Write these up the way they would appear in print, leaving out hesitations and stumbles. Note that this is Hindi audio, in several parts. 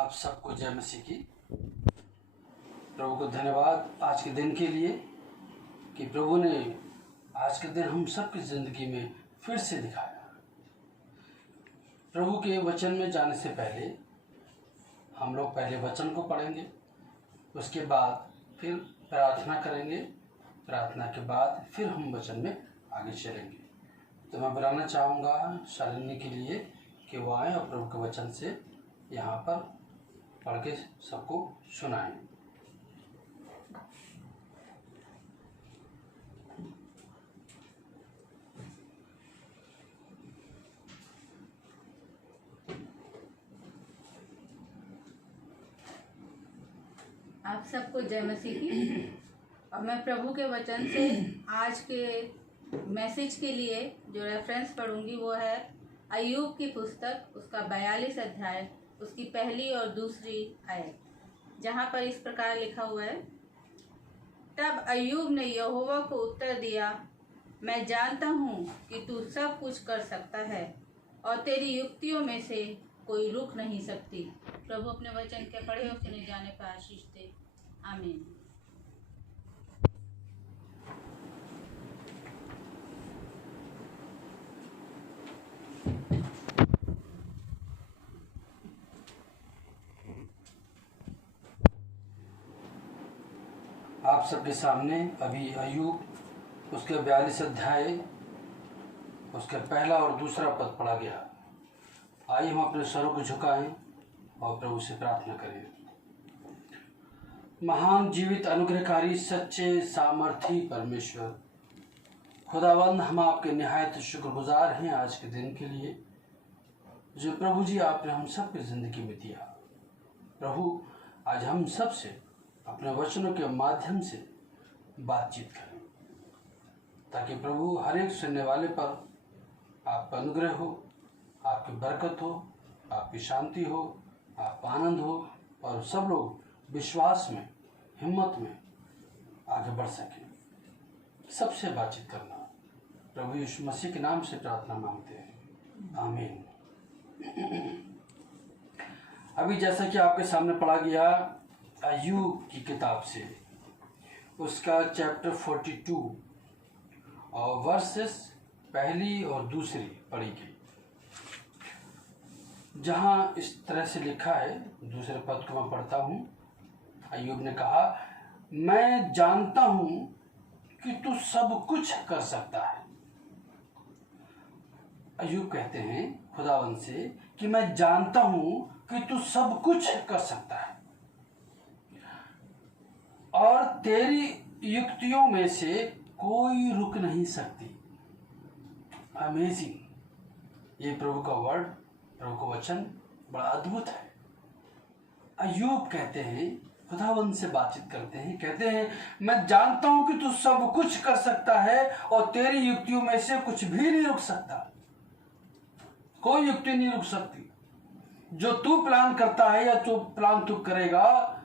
आप सबको जय मसीह की। प्रभु को धन्यवाद आज के दिन के लिए कि प्रभु ने आज के दिन हम सबकी ज़िंदगी में फिर से दिखाया। प्रभु के वचन में जाने से पहले हम लोग पहले वचन को पढ़ेंगे, उसके बाद फिर प्रार्थना करेंगे, प्रार्थना के बाद फिर हम वचन में आगे चलेंगे। तो मैं बुलाना चाहूँगा शालिनी के लिए कि वो आएँ और प्रभु के वचन से यहाँ पर पढ़ के सबको सुनाएं। आप सबको जय मसीह की। और मैं प्रभु के वचन से आज के मैसेज के लिए जो रेफरेंस पढ़ूंगी वो है अय्यूब की पुस्तक, उसका 42 अध्याय, उसकी पहली और दूसरी आयत, जहाँ पर इस प्रकार लिखा हुआ है। तब अय्यूब ने यहोवा को उत्तर दिया, मैं जानता हूँ कि तू सब कुछ कर सकता है और तेरी युक्तियों में से कोई रुक नहीं सकती। प्रभु अपने वचन के पढ़े और सुने जाने पर आशीष दे। आमीन। आप सबके सामने अभी अय्यूब उसके 42 अध्याय उसके पहला और दूसरा पद पढ़ा गया। आइए हम अपने सरों को झुकाएं और प्रभु से प्रार्थना करें। महान जीवित अनुग्रहकारी सच्चे सामर्थी परमेश्वर खुदावंद, हम आपके निहायत शुक्रगुजार हैं आज के दिन के लिए जो प्रभु जी आपने हम सब की ज़िंदगी में दिया। प्रभु, आज हम सब से अपने वचनों के माध्यम से बातचीत करें ताकि प्रभु हर एक सुनने वाले पर आपका अनुग्रह हो, आपकी बरकत हो, आपकी शांति हो, आपका आनंद हो और सब लोग विश्वास में, हिम्मत में आगे बढ़ सकें। सबसे बातचीत करना प्रभु यीशु मसीह के नाम से प्रार्थना मांगते हैं, आमीन। अभी जैसा कि आपके सामने पढ़ा गया अय्यूब की किताब से, उसका चैप्टर 42 और वर्सेस पहली और दूसरी पढ़ी गई, जहाँ इस तरह से लिखा है। दूसरे पद को मैं पढ़ता हूँ। अय्यूब ने कहा, मैं जानता हूँ कि तू सब कुछ कर सकता है। अय्यूब कहते हैं खुदावंद से कि मैं जानता हूँ कि तू सब कुछ कर सकता है और तेरी युक्तियों में से कोई रुक नहीं सकती। अमेजिंग। ये प्रभु का वर्ड, प्रभु का वचन बड़ा अद्भुत है। अय्यूब कहते हैं, खुदावंद से बातचीत करते हैं, कहते हैं मैं जानता हूं कि तू सब कुछ कर सकता है और तेरी युक्तियों में से कुछ भी नहीं रुक सकता। कोई युक्ति नहीं रुक सकती। जो तू प्लान करता है या जो प्लान तू करेगा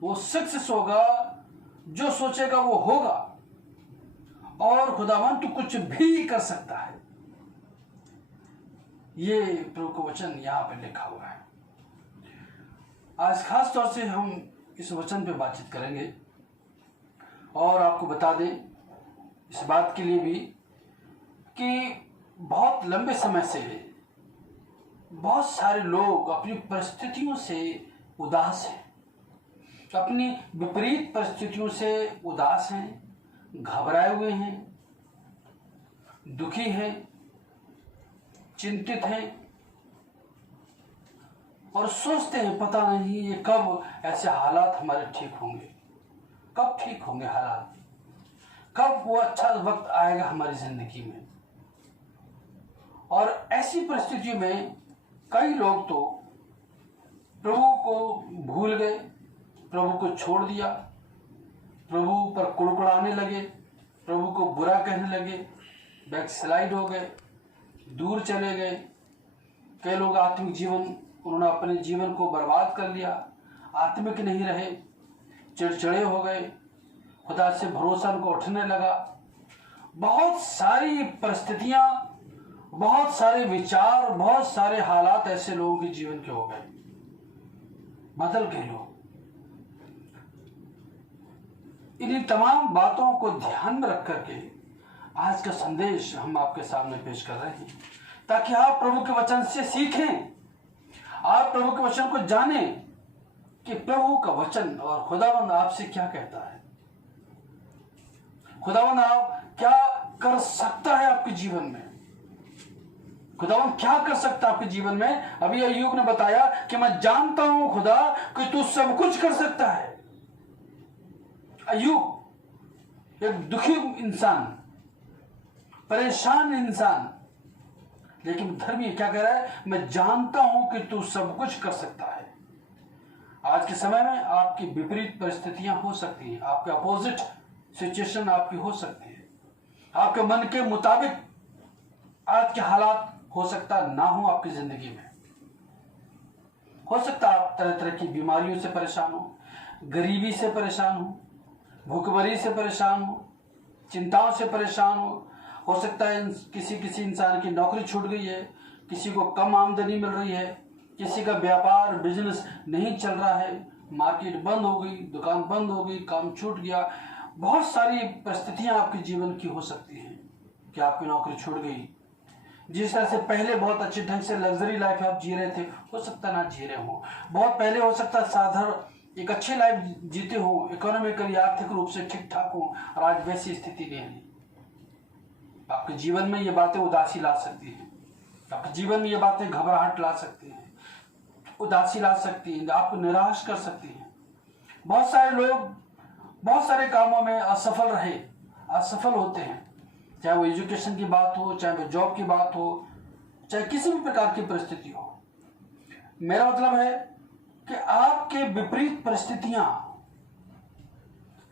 वो सक्सेस होगा, जो सोचेगा वो होगा और खुदावंद तू कुछ भी कर सकता है। ये प्रभु का वचन यहाँ पे लिखा हुआ है। आज खास तौर से हम इस वचन पे बातचीत करेंगे और आपको बता दें इस बात के लिए भी कि बहुत लंबे समय से बहुत सारे लोग अपनी परिस्थितियों से उदास हैं, अपनी विपरीत परिस्थितियों से उदास हैं, घबराए हुए हैं, दुखी हैं, चिंतित हैं और सोचते हैं पता नहीं ये कब ऐसे हालात हमारे ठीक होंगे, कब ठीक होंगे हालात, कब वो अच्छा वक्त आएगा हमारी जिंदगी में। और ऐसी परिस्थितियों में कई लोग तो प्रभु को भूल गए, प्रभु को छोड़ दिया, प्रभु पर कुड़कुड़ाने लगे, प्रभु को बुरा कहने लगे, बैकस्लाइड हो गए, दूर चले गए। कई लोग आत्मिक जीवन, उन्होंने अपने जीवन को बर्बाद कर लिया, आत्मिक नहीं रहे, चिड़चिड़े हो गए, खुदा से भरोसा उनको उठने लगा। बहुत सारी परिस्थितियां, बहुत सारे विचार, बहुत सारे हालात ऐसे लोगों के जीवन के हो गए। बदल गए लोग। इन्हीं तमाम बातों को ध्यान में रख करके आज का संदेश हम आपके सामने पेश कर रहे हैं, ताकि आप प्रभु के वचन से सीखें, आप प्रभु के वचन को जानें कि प्रभु का वचन और खुदावंद आपसे क्या कहता है, खुदावंद आप क्या कर सकता है आपके जीवन में, खुदावंद क्या कर सकता है आपके जीवन में। अभी अय्यूब ने बताया कि मैं जानता हूं खुदा कि तू सब कुछ कर सकता है। अय्यूब एक दुखी इंसान, परेशान इंसान, लेकिन धर्मी क्या कह रहा है, मैं जानता हूं कि तू सब कुछ कर सकता है। आज के समय में आपकी विपरीत परिस्थितियां हो सकती हैं, आपके अपोजिट सिचुएशन आपकी हो सकती है, आपके मन के मुताबिक आज के हालात हो सकता ना हो आपकी जिंदगी में। हो सकता आप तरह तरह की बीमारियों से परेशान हो, गरीबी से परेशान हो, भूखमरी से परेशान हो, चिंताओं से परेशान हो सकता है किसी इंसान की नौकरी छूट गई है, किसी को कम आमदनी मिल रही है, किसी का व्यापार बिजनेस नहीं चल रहा है, मार्केट बंद हो गई, दुकान बंद हो गई, काम छूट गया। बहुत सारी परिस्थितियां आपके जीवन की हो सकती हैं कि आपकी नौकरी छूट गई। जिस तरह से पहले बहुत अच्छे ढंग से लग्जरी लाइफ आप जी रहे थे, हो सकता ना जी रहे हो। बहुत पहले हो सकता साधारण एक अच्छी लाइफ जीते हो, इकोनॉमिकली आर्थिक रूप से ठीक ठाक हो, और आज वैसी स्थिति नहीं है। आपके जीवन में ये बातें उदासी ला सकती हैं, आपके जीवन में ये बातें घबराहट ला सकती हैं, उदासी ला सकती हैं, आपको निराश कर सकती हैं। बहुत सारे लोग बहुत सारे कामों में असफल होते हैं, चाहे वो एजुकेशन की बात हो, चाहे वो जॉब की बात हो, चाहे किसी भी प्रकार की परिस्थिति हो। मेरा मतलब है कि आपके विपरीत परिस्थितियां,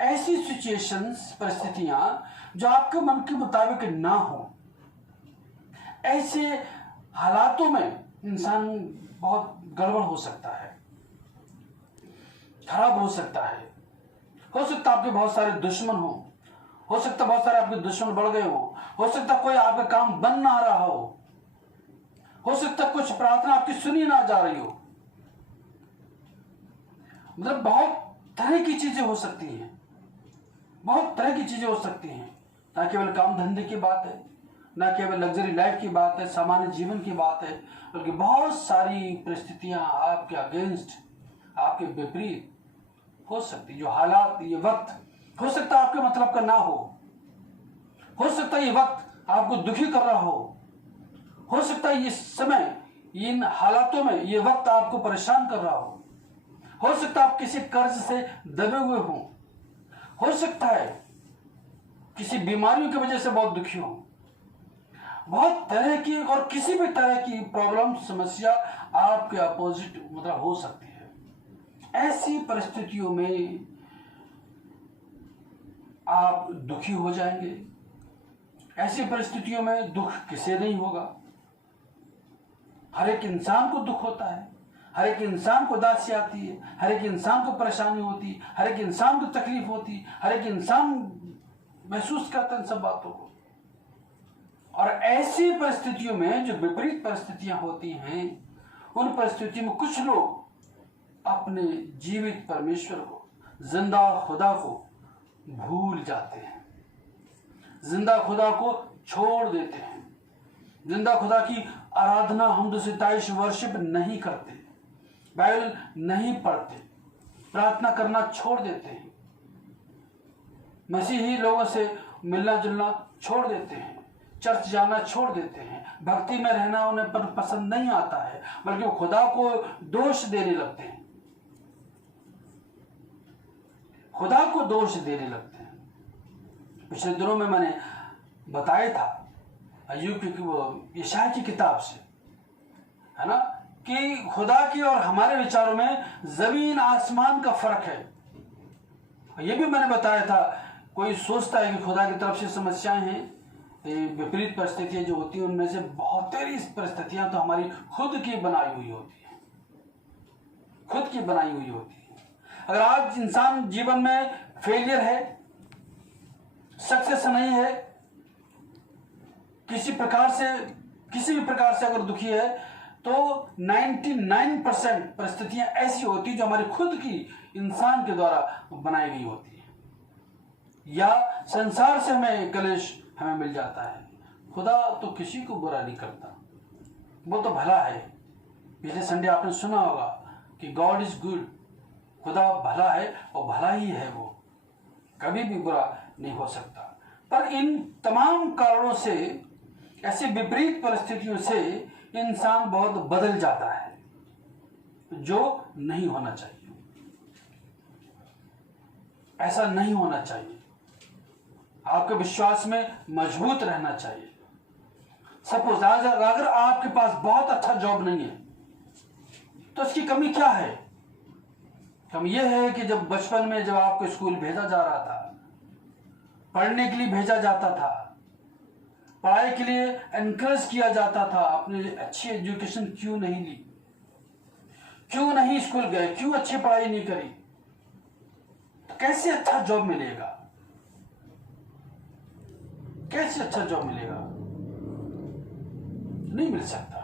ऐसी परिस्थितियां जो आपके मन के मुताबिक ना हो, ऐसे हालातों में इंसान बहुत गड़बड़ हो सकता है, खराब हो सकता है। हो सकता आपके बहुत सारे दुश्मन हो सकता बहुत सारे आपके दुश्मन बढ़ गए हो सकता कोई आपका काम बन ना रहा हो सकता कुछ प्रार्थना आपकी सुनी ना जा रही हो। मतलब बहुत तरह की चीजें हो सकती हैं, बहुत तरह की चीजें हो सकती हैं। ना केवल काम धंधे की बात है, ना केवल लग्जरी लाइफ की बात है, सामान्य जीवन की बात है, बल्कि बहुत सारी परिस्थितियां आपके अगेंस्ट, आपके विपरीत हो सकती। जो हालात, ये वक्त हो सकता आपके मतलब का ना हो सकता ये वक्त आपको दुखी कर रहा हो सकता ये समय, इन हालातों में ये वक्त आपको परेशान कर रहा हो सकता आप किसी कर्ज से दबे हुए हो सकता है किसी बीमारियों की वजह से बहुत दुखी हो, बहुत तरह की और किसी भी तरह की प्रॉब्लम, समस्या आपके अपोजिट मतलब हो सकती है। ऐसी परिस्थितियों में आप दुखी हो जाएंगे। ऐसी परिस्थितियों में दुख किसे नहीं होगा। हर एक इंसान को दुख होता है, हर एक इंसान को उदासी आती है, हर एक इंसान को परेशानी होती है, हर एक इंसान को तकलीफ होती है, हर एक इंसान महसूस करता है इन सब बातों को। और ऐसी परिस्थितियों में जो विपरीत परिस्थितियां होती हैं, उन परिस्थितियों में कुछ लोग अपने जीवित परमेश्वर को, जिंदा खुदा को भूल जाते हैं, जिंदा खुदा को छोड़ देते हैं, जिंदा खुदा की आराधना, हमद सिताइश, वर्शिप नहीं करते, बाइबल नहीं पढ़ते, प्रार्थना करना छोड़ देते हैं, मसीही लोगों से मिलना जुलना छोड़ देते हैं, चर्च जाना छोड़ देते हैं, भक्ति में रहना उन्हें पर पसंद नहीं आता है, बल्कि वो खुदा को दोष देने लगते हैं, खुदा को दोष देने लगते हैं। पिछले दिनों में मैंने बताया था अय्यूब की यशायाह की किताब से, है ना, कि खुदा की और हमारे विचारों में जमीन आसमान का फर्क है। ये भी मैंने बताया था, कोई सोचता है कि खुदा की तरफ से समस्याएं हैं, विपरीत परिस्थितियां जो होती हैं उनमें से बहुत सारी परिस्थितियां तो हमारी खुद की बनाई हुई होती है, खुद की बनाई हुई होती है। अगर आज इंसान जीवन में फेलियर है, सक्सेस नहीं है, किसी भी प्रकार से अगर दुखी है, तो 99% परिस्थितियां ऐसी होती जो हमारी खुद की इंसान के द्वारा बनाई गई होती है, या संसार से हमें कलेश हमें मिल जाता है। खुदा तो किसी को बुरा नहीं करता, वो तो भला है। पिछले संडे आपने सुना होगा कि गॉड इज गुड, खुदा भला है और भला ही है, वो कभी भी बुरा नहीं हो सकता। पर इन तमाम कारणों से, ऐसे विपरीत परिस्थितियों से इंसान बहुत बदल जाता है, जो नहीं होना चाहिए। ऐसा नहीं होना चाहिए। आपके विश्वास में मजबूत रहना चाहिए। सपोज अगर आपके पास बहुत अच्छा जॉब नहीं है तो इसकी कमी क्या है? कमी यह है कि जब बचपन में जब आपको स्कूल भेजा जा रहा था, पढ़ने के लिए भेजा जाता था, पढ़ाई के लिए एनकरेज किया जाता था, आपने अच्छी एजुकेशन क्यों नहीं ली, क्यों नहीं स्कूल गए, क्यों अच्छी पढ़ाई नहीं करी, तो कैसे अच्छा जॉब मिलेगा? कैसे अच्छा जॉब मिलेगा? नहीं मिल सकता।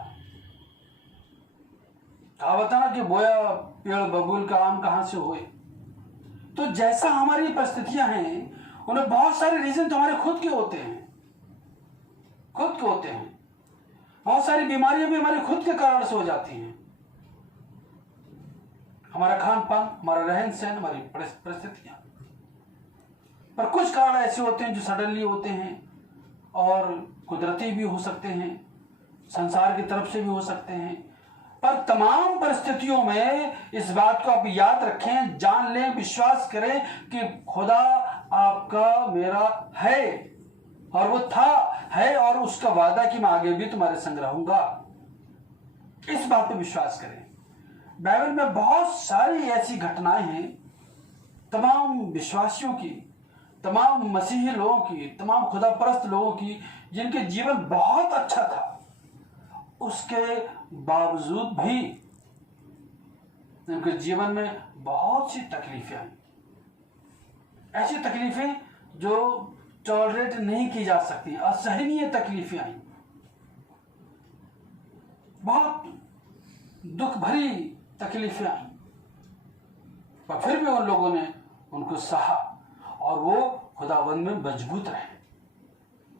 कहावत है ना कि बोया पेड़ बबूल का आम कहां से हुए। तो जैसा हमारी परिस्थितियां हैं, उन्हें बहुत सारे रीजन तो हमारे खुद के होते हैं, खुद के होते हैं। बहुत सारी बीमारियां भी हमारे खुद के कारण से हो जाती हैं। हमारा खान पान, हमारा रहन सहन, हमारी परिस्थितियां। पर कुछ कारण ऐसे होते हैं जो सडनली होते हैं और कुदरती भी हो सकते हैं, संसार की तरफ से भी हो सकते हैं। पर तमाम परिस्थितियों में इस बात को आप याद रखें, जान लें, विश्वास करें कि खुदा आपका मेरा है, और वो था, है, और उसका वादा कि मैं आगे भी तुम्हारे संग रहूंगा। इस बात पे विश्वास करें। बाइबल में बहुत सारी ऐसी घटनाएं हैं, तमाम विश्वासियों की, तमाम मसीही लोगों की, तमाम खुदापरस्त लोगों की, जिनके जीवन बहुत अच्छा था, उसके बावजूद भी उनके जीवन में बहुत सी तकलीफें आई। ऐसी तकलीफें जो टॉलरेट नहीं की जा सकती, असहनीय तकलीफें आई, बहुत दुख भरी तकलीफें आई, पर फिर भी उन लोगों ने उनको सहा और वो खुदावंद में मजबूत रहे।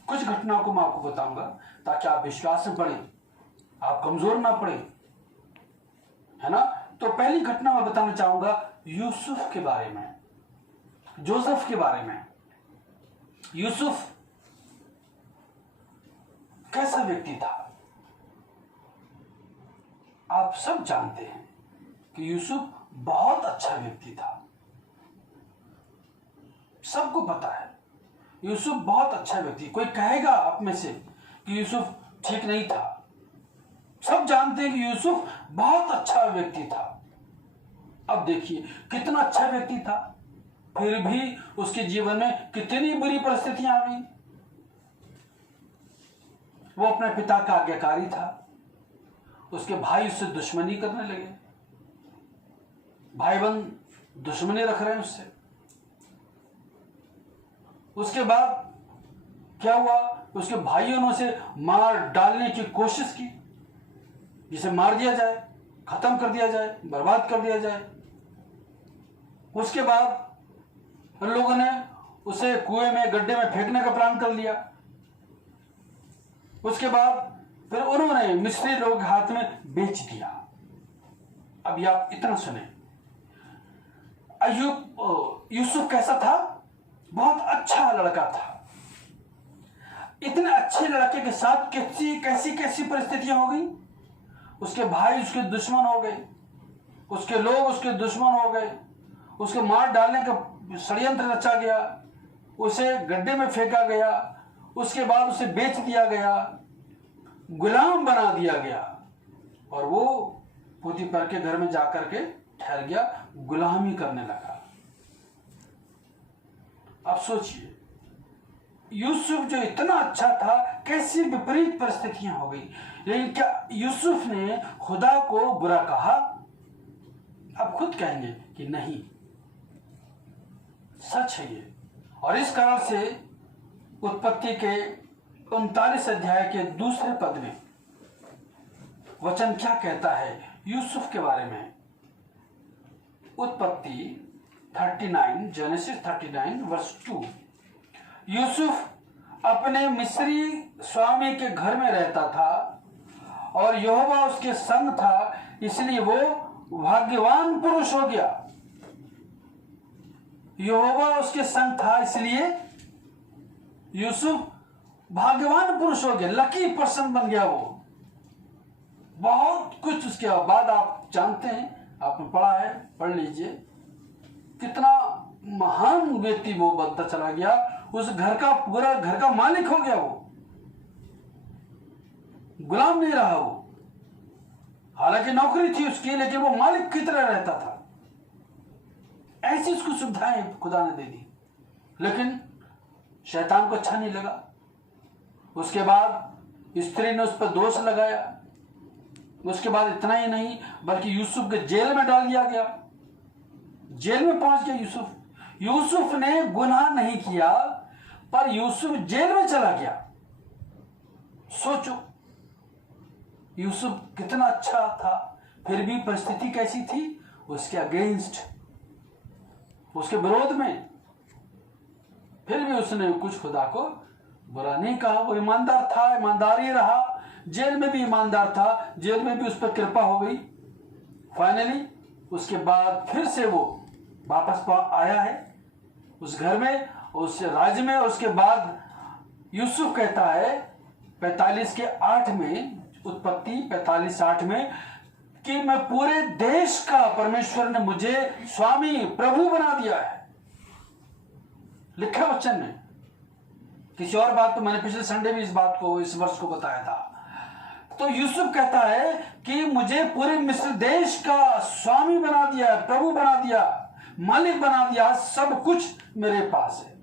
कुछ घटनाओं को मैं आपको बताऊंगा ताकि आप विश्वास में पड़े, आप कमजोर ना पड़े, है ना। तो पहली घटना मैं बताना चाहूंगा यूसुफ के बारे में, जोसेफ के बारे में। यूसुफ कैसा व्यक्ति था? आप सब जानते हैं कि यूसुफ बहुत अच्छा व्यक्ति था। सबको पता है यूसुफ बहुत अच्छा व्यक्ति। कोई कहेगा आप में से कि यूसुफ ठीक नहीं था? सब जानते हैं कि यूसुफ बहुत अच्छा व्यक्ति था। अब देखिए कितना अच्छा व्यक्ति था, फिर भी उसके जीवन में कितनी बुरी परिस्थितियां आ गई। वो अपने पिता का आज्ञाकारी था, उसके भाई उससे दुश्मनी करने लगे, भाई बहन दुश्मनी रख रहे हैं उससे। उसके बाद क्या हुआ? उसके भाइयों ने उसे मार डालने की कोशिश की, जिसे मार दिया जाए, खत्म कर दिया जाए, बर्बाद कर दिया जाए। उसके बाद उन लोगों ने उसे कुएं में, गड्ढे में फेंकने का प्लान कर लिया। उसके बाद फिर उन्होंने मिस्री लोगों के हाथ में बेच दिया। अब ये आप इतना सुने, यूसुफ कैसा था? बहुत अच्छा लड़का था। इतने अच्छे लड़के के साथ कैसी कैसी परिस्थितियां हो गई। उसके भाई उसके दुश्मन हो गए, उसके लोग उसके दुश्मन हो गए, उसके मार डालने का षड्यंत्र रचा गया, उसे गड्ढे में फेंका गया, उसके बाद उसे बेच दिया गया, गुलाम बना दिया गया, और वो पोतीफर के घर में जाकर के ठहर गया, गुलामी करने लगा। अब सोचिए यूसुफ जो इतना अच्छा था, कैसी विपरीत परिस्थितियां हो गई। लेकिन क्या यूसुफ ने खुदा को बुरा कहा? आप खुद कहेंगे कि नहीं, सच है ये। और इस कारण से उत्पत्ति के 39 अध्याय के दूसरे पद में वचन क्या कहता है यूसुफ के बारे में। उत्पत्ति 39, जेनेसिस 39 वर्स 2। यूसुफ अपने मिस्री स्वामी के घर में रहता था और यहोवा उसके संग था, इसलिए वो भाग्यवान पुरुष हो गया। यहोवा उसके संग था इसलिए यूसुफ भाग्यवान पुरुष हो गया, लकी पर्सन बन गया। वो बहुत कुछ उसके बाद आप जानते हैं, आपने पढ़ा है, पढ़ लीजिए, कितना महान व्यक्ति वो बनता चला गया। उस घर का पूरा घर का मालिक हो गया। वो गुलाम नहीं रहा। वो हालांकि नौकरी थी उसकी, लेकिन वो मालिक की तरह रहता था। ऐसी उसको सुविधाएं खुदा ने दे दी, लेकिन शैतान को अच्छा नहीं लगा। उसके बाद स्त्री ने उस पर दोष लगाया। उसके बाद इतना ही नहीं, बल्कि यूसुफ के जेल में डाल दिया गया। जेल में पहुंच गया यूसुफ। यूसुफ ने गुनाह नहीं किया, पर यूसुफ जेल में चला गया। सोचो, यूसुफ कितना अच्छा था, फिर भी परिस्थिति कैसी थी, उसके अगेंस्ट, उसके विरोध में। फिर भी उसने कुछ खुदा को बुरा नहीं कहा। वो ईमानदार था, ईमानदार ही रहा। जेल में भी ईमानदार था, जेल में भी उस पर कृपा हो गई। फाइनली उसके बाद फिर से वो वापस आया है उस घर में, उस राज्य में। उसके बाद यूसुफ कहता है 45:8 में, उत्पत्ति 45:8 में, कि मैं पूरे देश का परमेश्वर ने मुझे स्वामी प्रभु बना दिया है। लिखा वचन में। किसी और बात तो मैंने पिछले संडे भी इस बात को, इस वर्ष को बताया था। तो यूसुफ कहता है कि मुझे पूरे मिस्र देश का स्वामी बना दिया, प्रभु बना दिया, मालिक बना दिया, सब कुछ मेरे पास है।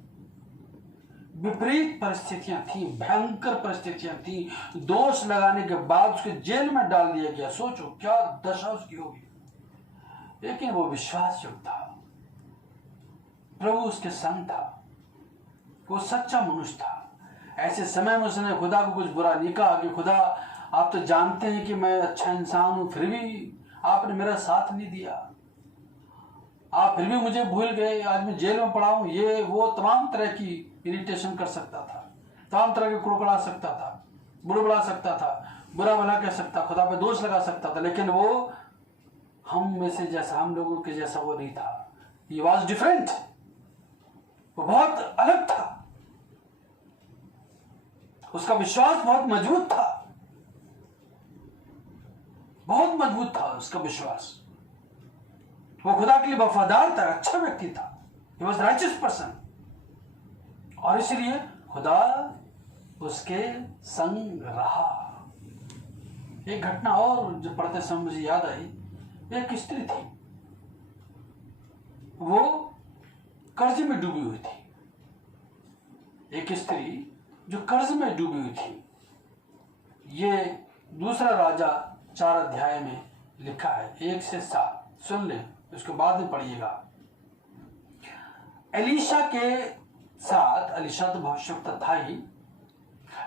विपरीत परिस्थितियां थी, भयंकर परिस्थितियां थी। दोष लगाने के बाद उसके जेल में डाल दिया गया। सोचो क्या दशा उसकी होगी। लेकिन वो विश्वास योग्य था, प्रभु उसके संग था, वो सच्चा मनुष्य था। ऐसे समय में उसने खुदा को कुछ बुरा नहीं कहा कि खुदा आप तो जानते हैं कि मैं अच्छा इंसान हूं, फिर भी आपने मेरा साथ नहीं दिया, आप फिर भी मुझे भूल गए, आज मैं जेल में पड़ा हूं। ये वो तमाम तरह की इरिटेशन कर सकता था, तमाम तरह के कुड़कुड़ा सकता था, बुड़बुड़ा सकता था, बुरा भला कह सकता, खुदा पे दोष लगा सकता था। लेकिन वो हम में से जैसा, हम लोगों के जैसा वो नहीं था। He was different. वो बहुत अलग था। उसका विश्वास बहुत मजबूत था, बहुत मजबूत था उसका विश्वास। वो खुदा के लिए वफादार था, अच्छा व्यक्ति था। He was righteous person। और इसलिए खुदा उसके संग रहा। एक घटना और जो पढ़ते समय मुझे याद आई, एक स्त्री थी, वो कर्ज में डूबी हुई थी। एक स्त्री जो कर्ज में डूबी हुई थी। ये दूसरा राजा 4 अध्याय में लिखा है, 1 से 7। सुन ले, उसके बाद में पढ़िएगा। एलीशा के साथ, एलीशा तो भविष्यवक्ता था ही,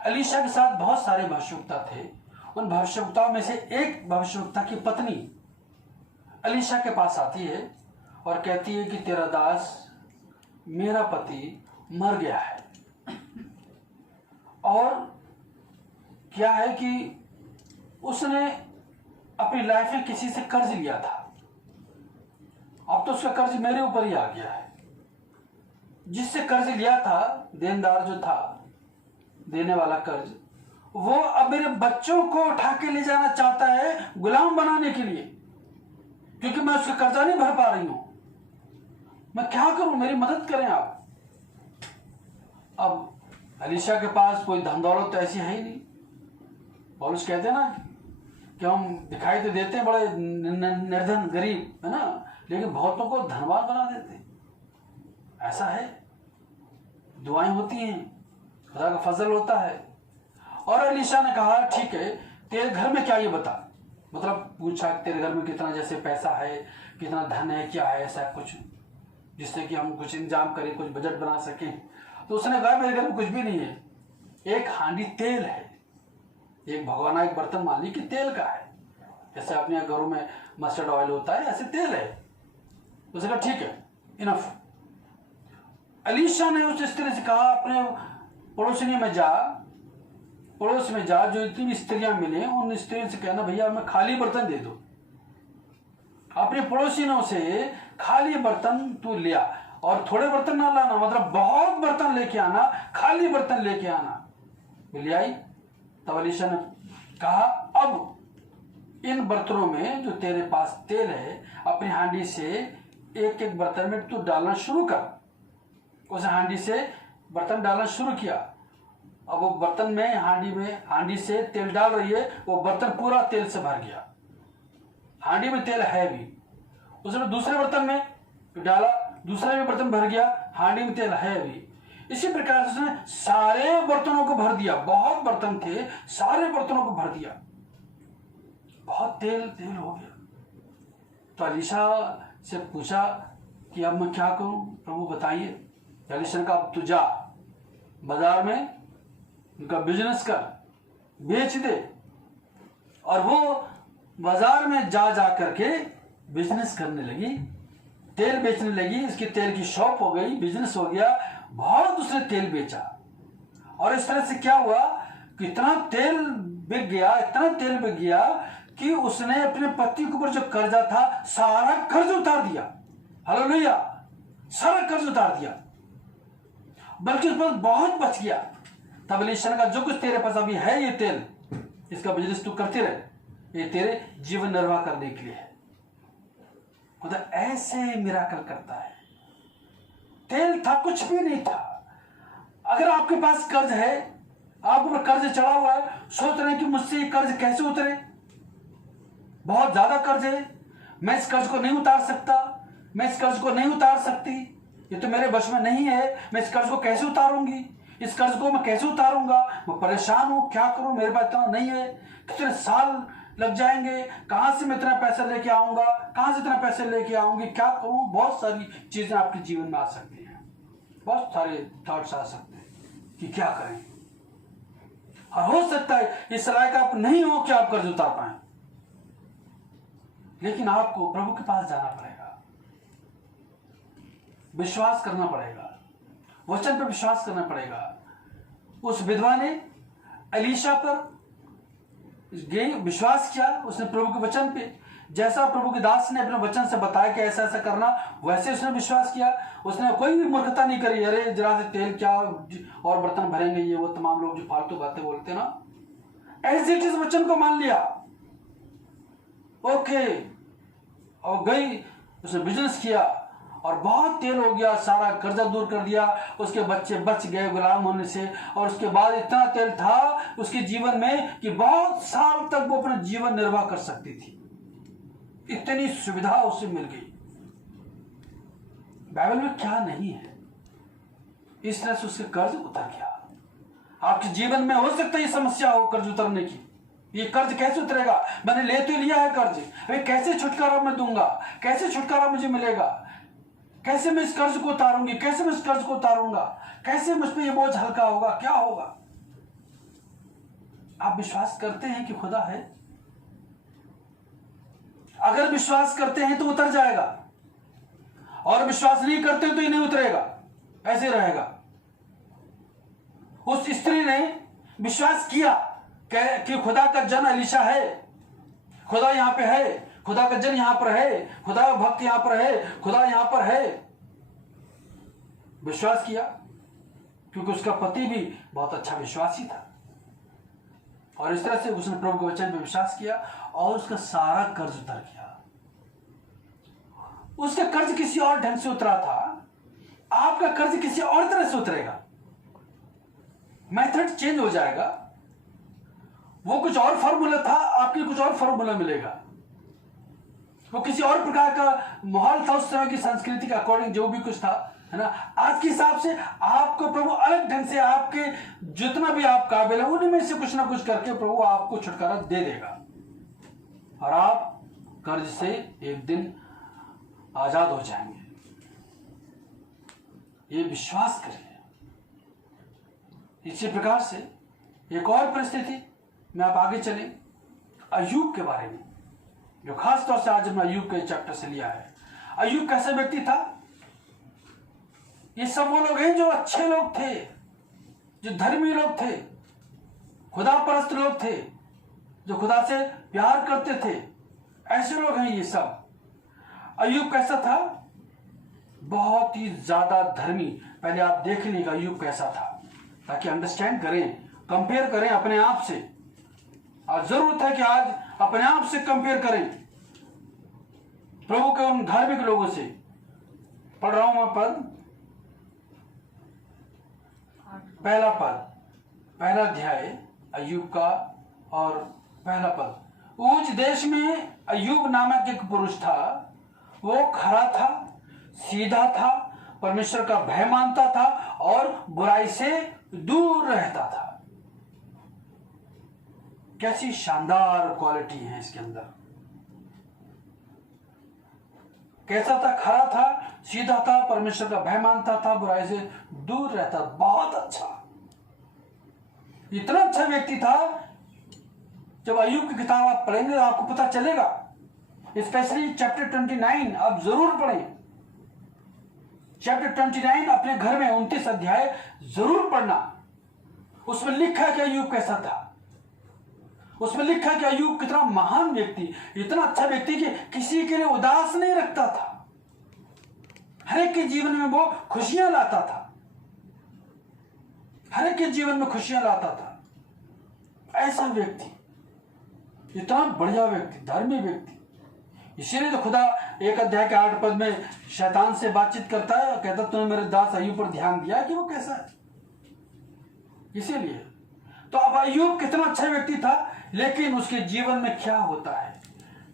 एलीशा के साथ बहुत सारे भविष्यवक्ता थे। उन भविष्यवक्ताओं में से एक भविष्यवक्ता की पत्नी एलीशा के पास आती है और कहती है कि तेरा दास, मेरा पति मर गया है, और क्या है कि उसने अपनी लाइफ में किसी से कर्ज लिया था। अब तो उसका कर्ज मेरे ऊपर ही आ गया है। जिससे कर्ज लिया था, देनदार जो था, देने वाला कर्ज, वो अब मेरे बच्चों को उठा के ले जाना चाहता है गुलाम बनाने के लिए, क्योंकि मैं उसका कर्जा नहीं भर पा रही हूं। मैं क्या करूं, मेरी मदद करें आप। अब एलीशा के पास कोई धन दौलत तो ऐसी है ही नहीं। पौलुस कहते हैं ना कि हम दिखाई तो देते हैं बड़े निर्धन गरीब, है ना, लेकिन बहुतों को धनवान बना देते हैं। ऐसा है, दुआएं होती हैं, खुदा का फजल होता है। और एलीशा ने कहा ठीक है, तेरे घर में क्या ये बता, मतलब पूछा तेरे घर में कितना जैसे पैसा है, कितना धन है, क्या है, ऐसा कुछ जिससे कि हम कुछ इंतजाम करें, कुछ बजट बना सकें। तो उसने कहा मेरे घर में कुछ भी नहीं है, एक हांडी तेल है, एक भगवाना एक बर्तन मान ली कि तेल का है, जैसे अपने यहाँ घरों में मस्टर्ड ऑयल होता है, ऐसे तेल है। उसने कहा ठीक है, इनफ। एलीशा ने उस स्त्री से कहा अपने पड़ोस में जा, जो इतनी भी स्त्रियां मिले उन स्त्रियों से कहना भैया हमें खाली बर्तन दे दो। अपने पड़ोसियों से खाली बर्तन तू लिया, और थोड़े बर्तन ना लाना, मतलब बहुत बर्तन लेके आना, खाली बर्तन लेके आना। ले आई। तब एलीशा ने कहा अब इन बर्तनों में जो तेरे पास तेल है, अपनी हांडी से एक एक बर्तन में तू डालना शुरू कर। उस हांडी से बर्तन डालना शुरू किया। अब वो बर्तन में हांडी से तेल डाल रही है, वो बर्तन पूरा तेल से भर गया। हांडी में तेल है भी। उसने दूसरे बर्तन में डाला, दूसरे में बर्तन भर गया, हांडी में तेल है भी। इसी प्रकार से उसने सारे बर्तनों को भर दिया। बहुत बर्तन थे, सारे बर्तनों को भर दिया। बहुत तेल हो गया। तो एलीशा से पूछा कि अब मैं क्या करूं, प्रभु बताइए। एलीशा का अब तू जा बाजार में उनका बिजनेस कर, बेच दे। और वो बाजार में जा करके बिजनेस करने लगी, तेल बेचने लगी। इसकी तेल की शॉप हो गई, बिजनेस हो गया, बहुत उसने तेल बेचा। और इस तरह से क्या हुआ कि इतना तेल बिक गया कि उसने अपने पति के ऊपर जो कर्जा था सारा कर्ज उतार दिया। हालेलुया, सारा कर्ज उतार दिया, बल्कि उस पर बहुत बच गया। तब एलीशा ने कहा जो कुछ तेरे पास अभी है ये तेल, इसका बिजनेस तू करते रहे, ये तेरे जीवन निर्वाह करने के लिए है। खुदा ऐसे मिराकल करता है। तेल था, कुछ भी नहीं था। अगर आपके पास कर्ज है, आपके ऊपर कर्ज चढ़ा हुआ है, सोच रहे हैं कि मुझसे ये कर्ज कैसे उतरे, बहुत ज्यादा कर्ज है, मैं इस कर्ज को नहीं उतार सकता, मैं इस कर्ज को नहीं उतार सकती, ये तो मेरे बस में नहीं है, मैं इस कर्ज को कैसे उतारूंगी, इस कर्ज को मैं कैसे उतारूंगा, मैं परेशान हूं, क्या करूं, मेरे पास इतना नहीं है, कितने साल लग जाएंगे, कहां से मैं इतना पैसा लेके आऊंगा, कहां से इतना पैसे लेके आऊंगी, क्या करूं। बहुत सारी चीजें आपके जीवन में आ सकती हैं, बहुत सारे थॉट्स आ सकते हैं कि क्या करें। और हो सकता है इस लायक आप नहीं हो कि आप कर्ज उतार पाए, लेकिन आपको प्रभु के पास जाना पड़ेगा, विश्वास करना पड़ेगा, वचन पर विश्वास करना पड़ेगा। उस विधवा ने एलीशा पर विश्वास किया, उसने प्रभु के वचन पे, जैसा प्रभु के दास ने अपने वचन से बताया कि ऐसा ऐसा करना, वैसे उसने विश्वास किया। उसने कोई भी मूर्खता नहीं करी, अरे जरा से तेल क्या और बर्तन भरेंगे, ये वो तमाम लोग जो फालतू बातें बोलते ना, ऐसे इस वचन को मान लिया, ओके, और गई, उसने बिजनेस किया और बहुत तेल हो गया, सारा कर्जा दूर कर दिया, उसके बच्चे बच गए गुलाम होने से। और उसके बाद इतना तेल था उसके जीवन में कि बहुत साल तक वो अपना जीवन निर्वाह कर सकती थी, इतनी सुविधा उसे मिल गई। बाइबल में क्या नहीं है, इस तरह से उसके कर्ज उतर गया। आपके जीवन में हो सकता है ये समस्या हो कर्ज उतरने की, ये कर्ज कैसे उतरेगा, मैंने ले तो लिया है कर्ज, अरे कैसे छुटकारा मैं दूंगा, कैसे छुटकारा मुझे मिलेगा, कैसे मैं इस कर्ज को उतारूंगी, कैसे मैं इस कर्ज को उतारूंगा, कैसे मुझ पे ये बोझ हल्का होगा, क्या होगा। आप विश्वास करते हैं कि खुदा है? अगर विश्वास करते हैं तो उतर जाएगा, और विश्वास नहीं करते तो ये नहीं उतरेगा, ऐसे रहेगा। उस स्त्री ने विश्वास किया कि खुदा का जन एलीशा है, खुदा यहां पे है, खुदा का जन यहां पर है, खुदा का भक्त यहां पर है, खुदा यहां पर है। विश्वास किया क्योंकि उसका पति भी बहुत अच्छा विश्वासी था, और इस तरह से उसने प्रभु के वचन पे विश्वास किया और उसका सारा कर्ज उतर गया। उसका कर्ज किसी और ढंग से उतरा था, आपका कर्ज किसी और तरह से उतरेगा, मेथड चेंज हो जाएगा। वो कुछ और फॉर्मूला था, आपके कुछ और फॉर्मूला मिलेगा। वो किसी और प्रकार का माहौल था उस समय की संस्कृति के अकॉर्डिंग, जो भी कुछ था, है ना। आज के हिसाब से आपको प्रभु अलग ढंग से, आपके जितना भी आप काबिल है उनमें से कुछ ना कुछ करके प्रभु आपको छुटकारा दे देगा, और आप कर्ज से एक दिन आजाद हो जाएंगे। ये विश्वास करिए। इसी प्रकार से एक और परिस्थिति में आप आगे चलें, अय्यूब के बारे में। जो खास तौर से आज हमने अय्यूब के चैप्टर से लिया है। अय्यूब कैसा व्यक्ति था? ये सब वो लोग हैं जो अच्छे लोग थे, जो धर्मी लोग थे, खुदा परस्त लोग थे, जो खुदा से प्यार करते थे। ऐसे लोग हैं ये सब। अय्यूब कैसा था? बहुत ही ज्यादा धर्मी। पहले आप देख लीजिएगा अय्यूब कैसा था, ताकि अंडरस्टैंड करें, कंपेयर करें अपने आप से। आज जरूरत है कि आज अपने आप से कंपेयर करें प्रभु के उन धार्मिक लोगों से। पढ़ रहा हूं मैं पद, पहला पद, पहला अध्याय अय्यूब का और पहला पद। ऊज देश में अय्यूब नामक एक पुरुष था। वो खरा था, सीधा था, परमेश्वर का भय मानता था और बुराई से दूर रहता था। कैसी शानदार क्वालिटी है इसके अंदर। कैसा था? खरा था, सीधा था, परमेश्वर का भय मानता था, बुराई से दूर रहता। बहुत अच्छा, इतना अच्छा व्यक्ति था। जब अय्यूब की किताब आप पढ़ेंगे तो आपको पता चलेगा। स्पेशली चैप्टर 29 आप जरूर पढ़ें। चैप्टर 29 अपने घर में 29 अध्याय जरूर पढ़ना। उसमें लिखा है कि अय्यूब कैसा था। उसमें लिखा है कि अय्यूब कितना महान व्यक्ति, इतना अच्छा व्यक्ति कि किसी के लिए उदास नहीं रखता था। हर एक के जीवन में वो खुशियां लाता था। हर एक के जीवन में खुशियां लाता था। ऐसा व्यक्ति, इतना बढ़िया व्यक्ति, धर्मी व्यक्ति। इसीलिए तो खुदा 1 अध्याय के 8 पद में शैतान से बातचीत करता है और कहता तूने मेरे दास अय्यूब पर ध्यान दिया कि वो कैसा है। इसीलिए तो अब अय्यूब कितना अच्छा व्यक्ति था, लेकिन उसके जीवन में क्या होता है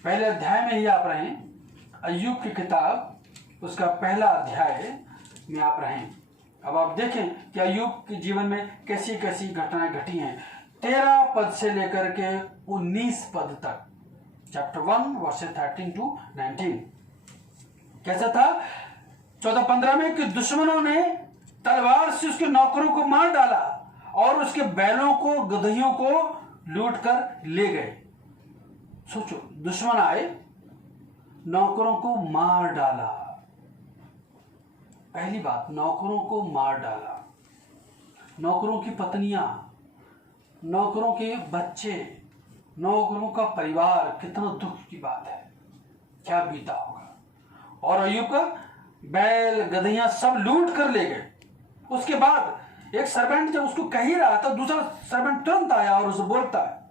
पहले अध्याय में ही आप रहें। अय्यूब की किताब उसका पहला अध्याय में आप रहें। अब आप देखें कि अय्यूब के जीवन में कैसी कैसी घटनाएं घटी हैं। 13 पद से लेकर के 19 पद तक, चैप्टर 1 वर्सेस 13 to 19। कैसा था? 14-15 में कि दुश्मनों ने तलवार से उसके नौकरों को मार डाला और उसके बैलों को, गदहियों को लूट कर ले गए। सोचो, दुश्मन आए, नौकरों को मार डाला। पहली बात, नौकरों को मार डाला। नौकरों की पत्नियां, नौकरों के बच्चे, नौकरों का परिवार, कितना दुख की बात है। क्या बीता होगा। और अय्यूब का बैल, गदहियां सब लूट कर ले गए। उसके बाद एक सर्वेंट जब उसको कह ही रहा था, दूसरा सर्वेंट तुरंत आया और उसे बोलता है,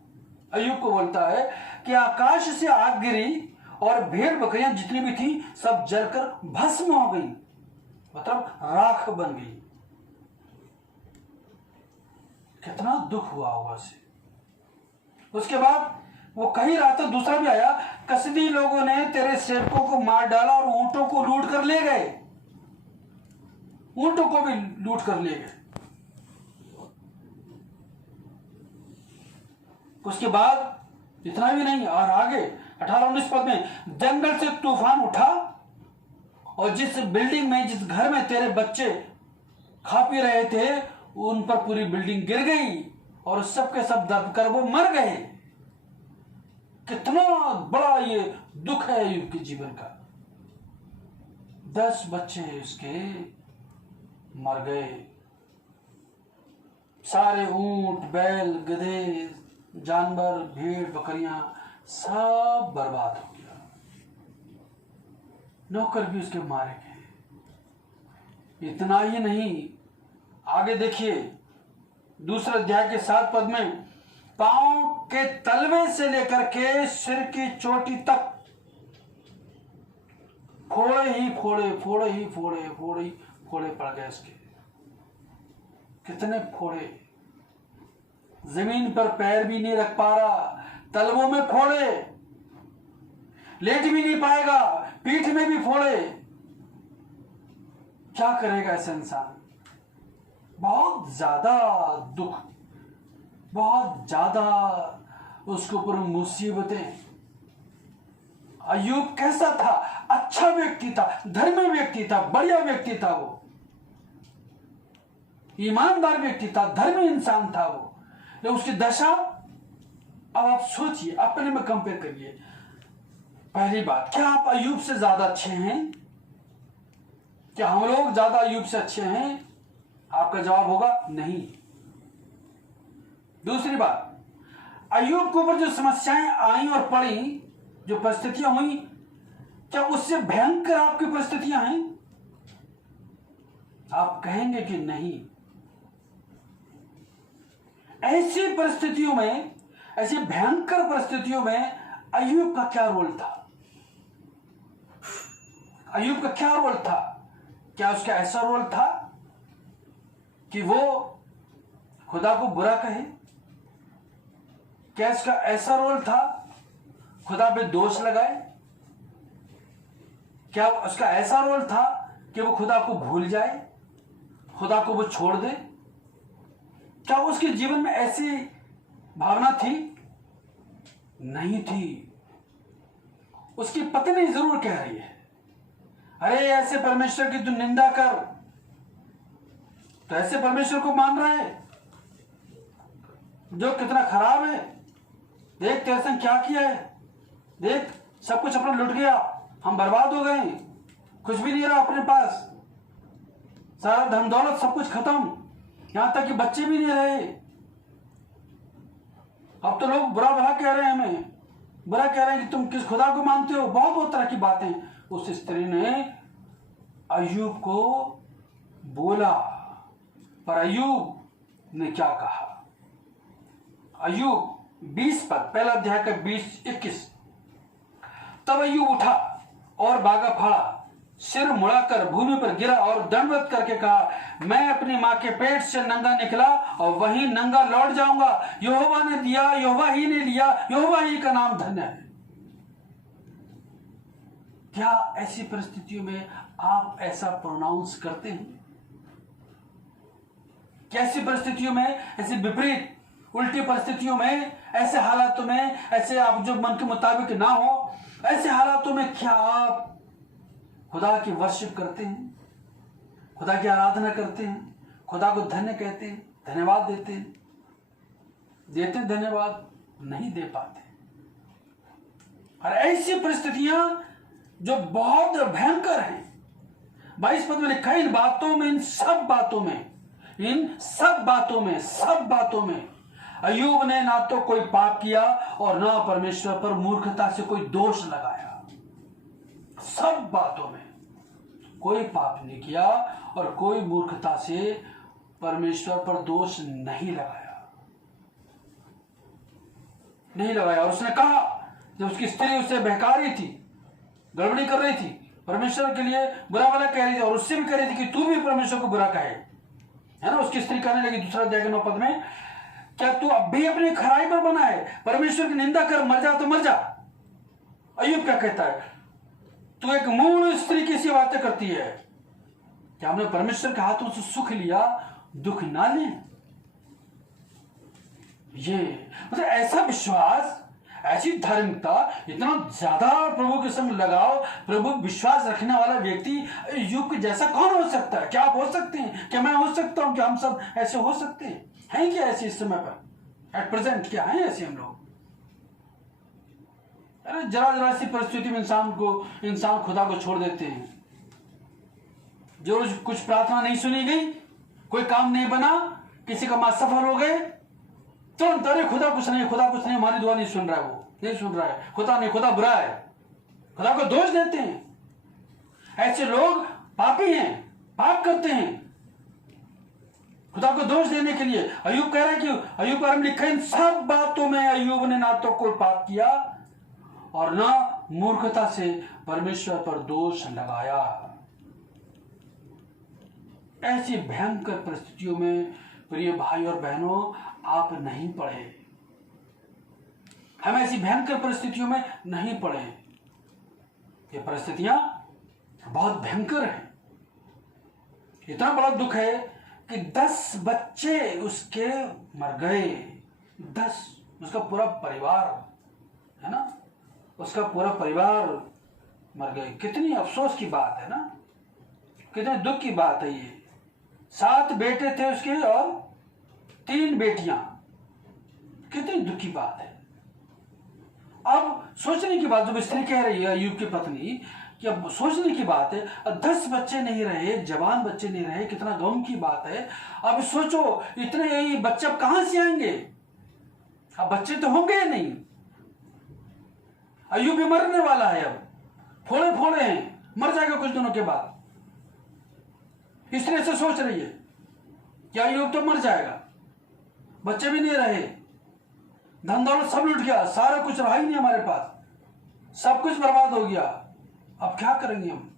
अय्यूब को बोलता है कि आकाश से आग गिरी और भेड़ बकरियां जितनी भी थी सब जलकर भस्म हो गई, मतलब राख बन गई। कितना दुख हुआ होगा उसे। उसके बाद वो कहीं रहा था, दूसरा भी आया, कसदी लोगों ने तेरे सेवकों को मार डाला और ऊंटों को लूट कर ले गए। ऊंटों को भी लूट कर ले गए। उसके बाद इतना भी नहीं, और आगे 18-19 पद में जंगल से तूफान उठा और जिस बिल्डिंग में, जिस घर में तेरे बच्चे खा पी रहे थे, उन पर पूरी बिल्डिंग गिर गई और सबके सब दब कर वो मर गए। कितना बड़ा ये दुख है अय्यूब के जीवन का। 10 बच्चे उसके मर गए। सारे ऊंट, बैल, गधे, जानवर, भेड़, बकरियां सब बर्बाद हो गया। नौकर भी उसके मारे गए। इतना ही नहीं, आगे देखिए दूसरे अध्याय के 7 पद में, पांव के तलवे से लेकर के सिर की चोटी तक फोड़े ही फोड़े, फोड़े ही फोड़े, फोड़े ही फोड़े पड़ गए उसके। कितने फोड़े, जमीन पर पैर भी नहीं रख पा रहा, तलवों में फोड़े, लेट भी नहीं पाएगा, पीठ में भी फोड़े। क्या करेगा ऐसा इंसान। बहुत ज्यादा दुख, बहुत ज्यादा उसके ऊपर मुसीबतें। अय्यूब कैसा था? अच्छा व्यक्ति था, धर्मी व्यक्ति था, बढ़िया व्यक्ति था, वो ईमानदार व्यक्ति था, धर्मी इंसान था वो। लेकिन उसकी दशा, अब आप सोचिए, अपने में कंपेयर करिए। पहली बात, क्या आप अय्यूब से ज्यादा अच्छे हैं? क्या हम लोग ज्यादा अय्यूब से अच्छे हैं? आपका जवाब होगा नहीं। दूसरी बात, अय्यूब के ऊपर जो समस्याएं आई और पड़ी, जो परिस्थितियां हुई, क्या उससे भयंकर आपकी परिस्थितियां हैं? आप कहेंगे कि नहीं। ऐसी परिस्थितियों में, ऐसी भयंकर परिस्थितियों में अय्यूब का क्या रोल था? अय्यूब का क्या रोल था? क्या उसका ऐसा रोल था कि वो खुदा को बुरा कहे? क्या इसका ऐसा रोल था खुदा पे दोष लगाए? क्या उसका ऐसा रोल था कि वो खुदा को भूल जाए, खुदा को वो छोड़ दे? क्या उसके जीवन में ऐसी भावना थी? नहीं थी। उसकी पत्नी जरूर कह रही है, अरे ऐसे परमेश्वर की तू निंदा कर, तो ऐसे परमेश्वर को मान रहा है जो कितना खराब है। देख तेरे संग क्या किया है, देख सब कुछ अपना लुट गया, हम बर्बाद हो गए, कुछ भी नहीं रहा अपने पास, सारा धन दौलत सब कुछ खत्म, यहां तक कि बच्चे भी नहीं रहे। अब तो लोग बुरा भला कह रहे हैं, हमें बुरा कह रहे हैं कि तुम किस खुदा को मानते हो, बहुत बहुत तरह की बातें उस स्त्री ने अय्यूब को बोला। पर अय्यूब ने क्या कहा? अय्यूब 20 पद, पहला अध्याय का 20-21। तब अय्यूब उठा और बागा फाड़ा, सिर मुड़ाकर भूमि पर गिरा और दंडवत करके कहा, मैं अपनी मां के पेट से नंगा निकला और वहीं नंगा लौट जाऊंगा। यहोवा ने दिया, यहोवा ही ने लिया, यहोवा ही का नाम धन्य है। क्या ऐसी परिस्थितियों में आप ऐसा प्रोनाउंस करते हैं? कैसी परिस्थितियों में, ऐसी विपरीत उल्टी परिस्थितियों में, ऐसे हालातों में, ऐसे आप जो मन के मुताबिक ना हो, ऐसे हालातों में क्या आप खुदा की वर्शिप करते हैं, खुदा की आराधना करते हैं, खुदा को धन्य कहते हैं, धन्यवाद देते हैं? देते धन्यवाद? नहीं दे पाते। और ऐसी परिस्थितियां जो बहुत भयंकर हैं, 22 पद में लिखा है, इन बातों में, इन सब बातों में, इन सब बातों में अय्यूब ने ना तो कोई पाप किया और ना परमेश्वर पर मूर्खता से कोई दोष लगाया। सब बातों में कोई पाप नहीं किया और कोई मूर्खता से परमेश्वर पर दोष नहीं लगाया। और उसने कहा, जब उसकी स्त्री उससे बहका रही थी, गड़बड़ी कर रही थी, परमेश्वर के लिए बुरा भला कह रही थी और उससे भी कह रही थी कि तू भी परमेश्वर को बुरा कहे, है ना। उसकी स्त्री कहने लगी, दूसरा अध्याय के 9 पद में, क्या तू अब भी अपनी खराई पर बना है? परमेश्वर की निंदा कर, मर जा तो मर जा। अय्यूब क्या कहता है, तू एक मूल स्त्री की सी बातें करती है। क्या हमने परमेश्वर के हाथों से सुख लिया, दुख ना ले? ये मतलब ऐसा विश्वास, ऐसी धार्मिकता, इतना ज्यादा प्रभु के संग लगाओ, प्रभु विश्वास रखने वाला व्यक्ति अय्यूब के जैसा कौन हो सकता है? क्या आप हो सकते हैं? क्या मैं हो सकता हूं? क्या हम सब ऐसे हो सकते हैं? हैं क्या ऐसे इस समय पर, एट प्रेजेंट क्या है ऐसे हम लोग? अरे जरा सी परिस्थिति में इंसान खुदा को छोड़ देते हैं। जो कुछ प्रार्थना नहीं सुनी गई, कोई काम नहीं बना, किसी का मां सफल हो गए, तुरंत अरे खुदा कुछ नहीं, हमारी दुआ नहीं सुन रहा है, वो नहीं सुन रहा है, खुदा नहीं, खुदा बुरा है, खुदा को दोष देते हैं। ऐसे लोग पापी हैं, पाप करते हैं खुदा को दोष देने के लिए। अय्यूब कह रहा है कि अय्यूब के बारे में लिखा है, इन सब बातों में अय्यूब ने ना तो कोई पाप किया और ना मूर्खता से परमेश्वर पर दोष लगाया। ऐसी भयंकर परिस्थितियों में प्रिय भाई और बहनों, आप नहीं पड़े। हम ऐसी भयंकर परिस्थितियों में नहीं पड़े। ये परिस्थितियां बहुत भयंकर हैं। इतना बड़ा दुख है कि 10 बच्चे उसके मर गए। 10, उसका पूरा परिवार, है ना, उसका पूरा परिवार मर गए। कितनी अफसोस की बात है ना, कितने दुख की बात है ये। 7 बेटे थे उसके और 3 बेटियां। कितनी दुख की बात है। अब सोचने की बात, जब स्त्री कह रही है अय्यूब की पत्नी कि अब सोचने की बात है, 10 बच्चे नहीं रहे, जवान बच्चे नहीं रहे, कितना गम की बात है। अब सोचो इतने यही बच्चे अब कहां से आएंगे? अब बच्चे तो होंगे ही नहीं। अय्यूब भी मरने वाला है, अब फोड़े फोड़े हैं, मर जाएगा कुछ दिनों के बाद। इस तरह से सोच रही है कि अय्यूब तो मर जाएगा, बच्चे भी नहीं रहे, धन दौलत सब लुट गया, सारा कुछ रहा ही नहीं हमारे पास, सब कुछ बर्बाद हो गया, अब क्या करेंगे हम?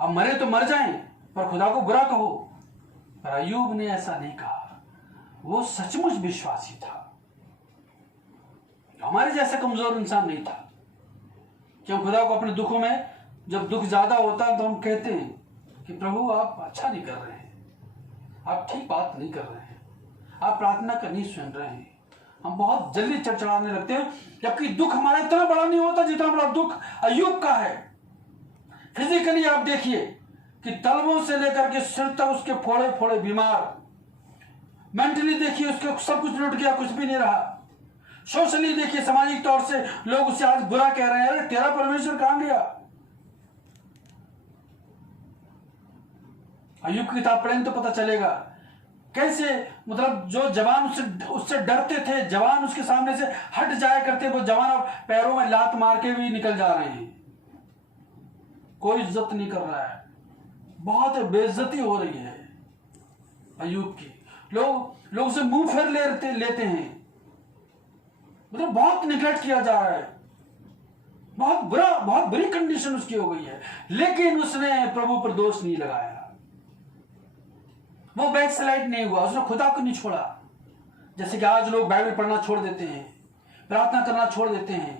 अब मरे तो मर जाएं, पर खुदा को बुरा कहो। पर अय्यूब ने ऐसा नहीं कहा, वो सचमुच विश्वासी था, हमारे जैसा कमजोर इंसान नहीं था कि हम खुदा को अपने दुखों में, जब दुख ज्यादा होता है तो हम कहते हैं कि प्रभु आप अच्छा नहीं कर रहे हैं, आप ठीक बात नहीं कर रहे हैं, आप प्रार्थना कर नहीं सुन रहे हैं। हम बहुत जल्दी चढ़चढ़ाने लगते हैं, जबकि दुख हमारा इतना बड़ा नहीं होता जितना बड़ा दुख अय्यूब का है। फिजिकली आप देखिए कि तलवों से लेकर के सिर तक उसके फोड़े फोड़े बीमार। मेंटली देखिए उसके सब कुछ लुट गया, कुछ भी नहीं रहा। सोशली देखिए, सामाजिक तौर से लोग उसे आज बुरा कह रहे हैं, अरे तेरा परमेश्वर कहां गया? अय्यूब की किताब पढ़ेंगे तो पता चलेगा कैसे, मतलब जो जवान उससे डरते थे, जवान उसके सामने से हट जाया करते, वो जवान अब पैरों में लात मार के भी निकल जा रहे हैं, कोई इज्जत नहीं कर रहा है, बहुत बेइज्जती हो रही है अय्यूब की। लोग उसे मुंह फेर लेते हैं, मतलब बहुत निगलेक्ट किया जा रहा है, बहुत बुरी कंडीशन उसकी हो गई है। लेकिन उसने प्रभु पर दोष नहीं लगाया, वो बैकस्लाइड नहीं हुआ, उसने खुदा को नहीं छोड़ा। जैसे कि आज लोग बाइबल पढ़ना छोड़ देते हैं, प्रार्थना करना छोड़ देते हैं,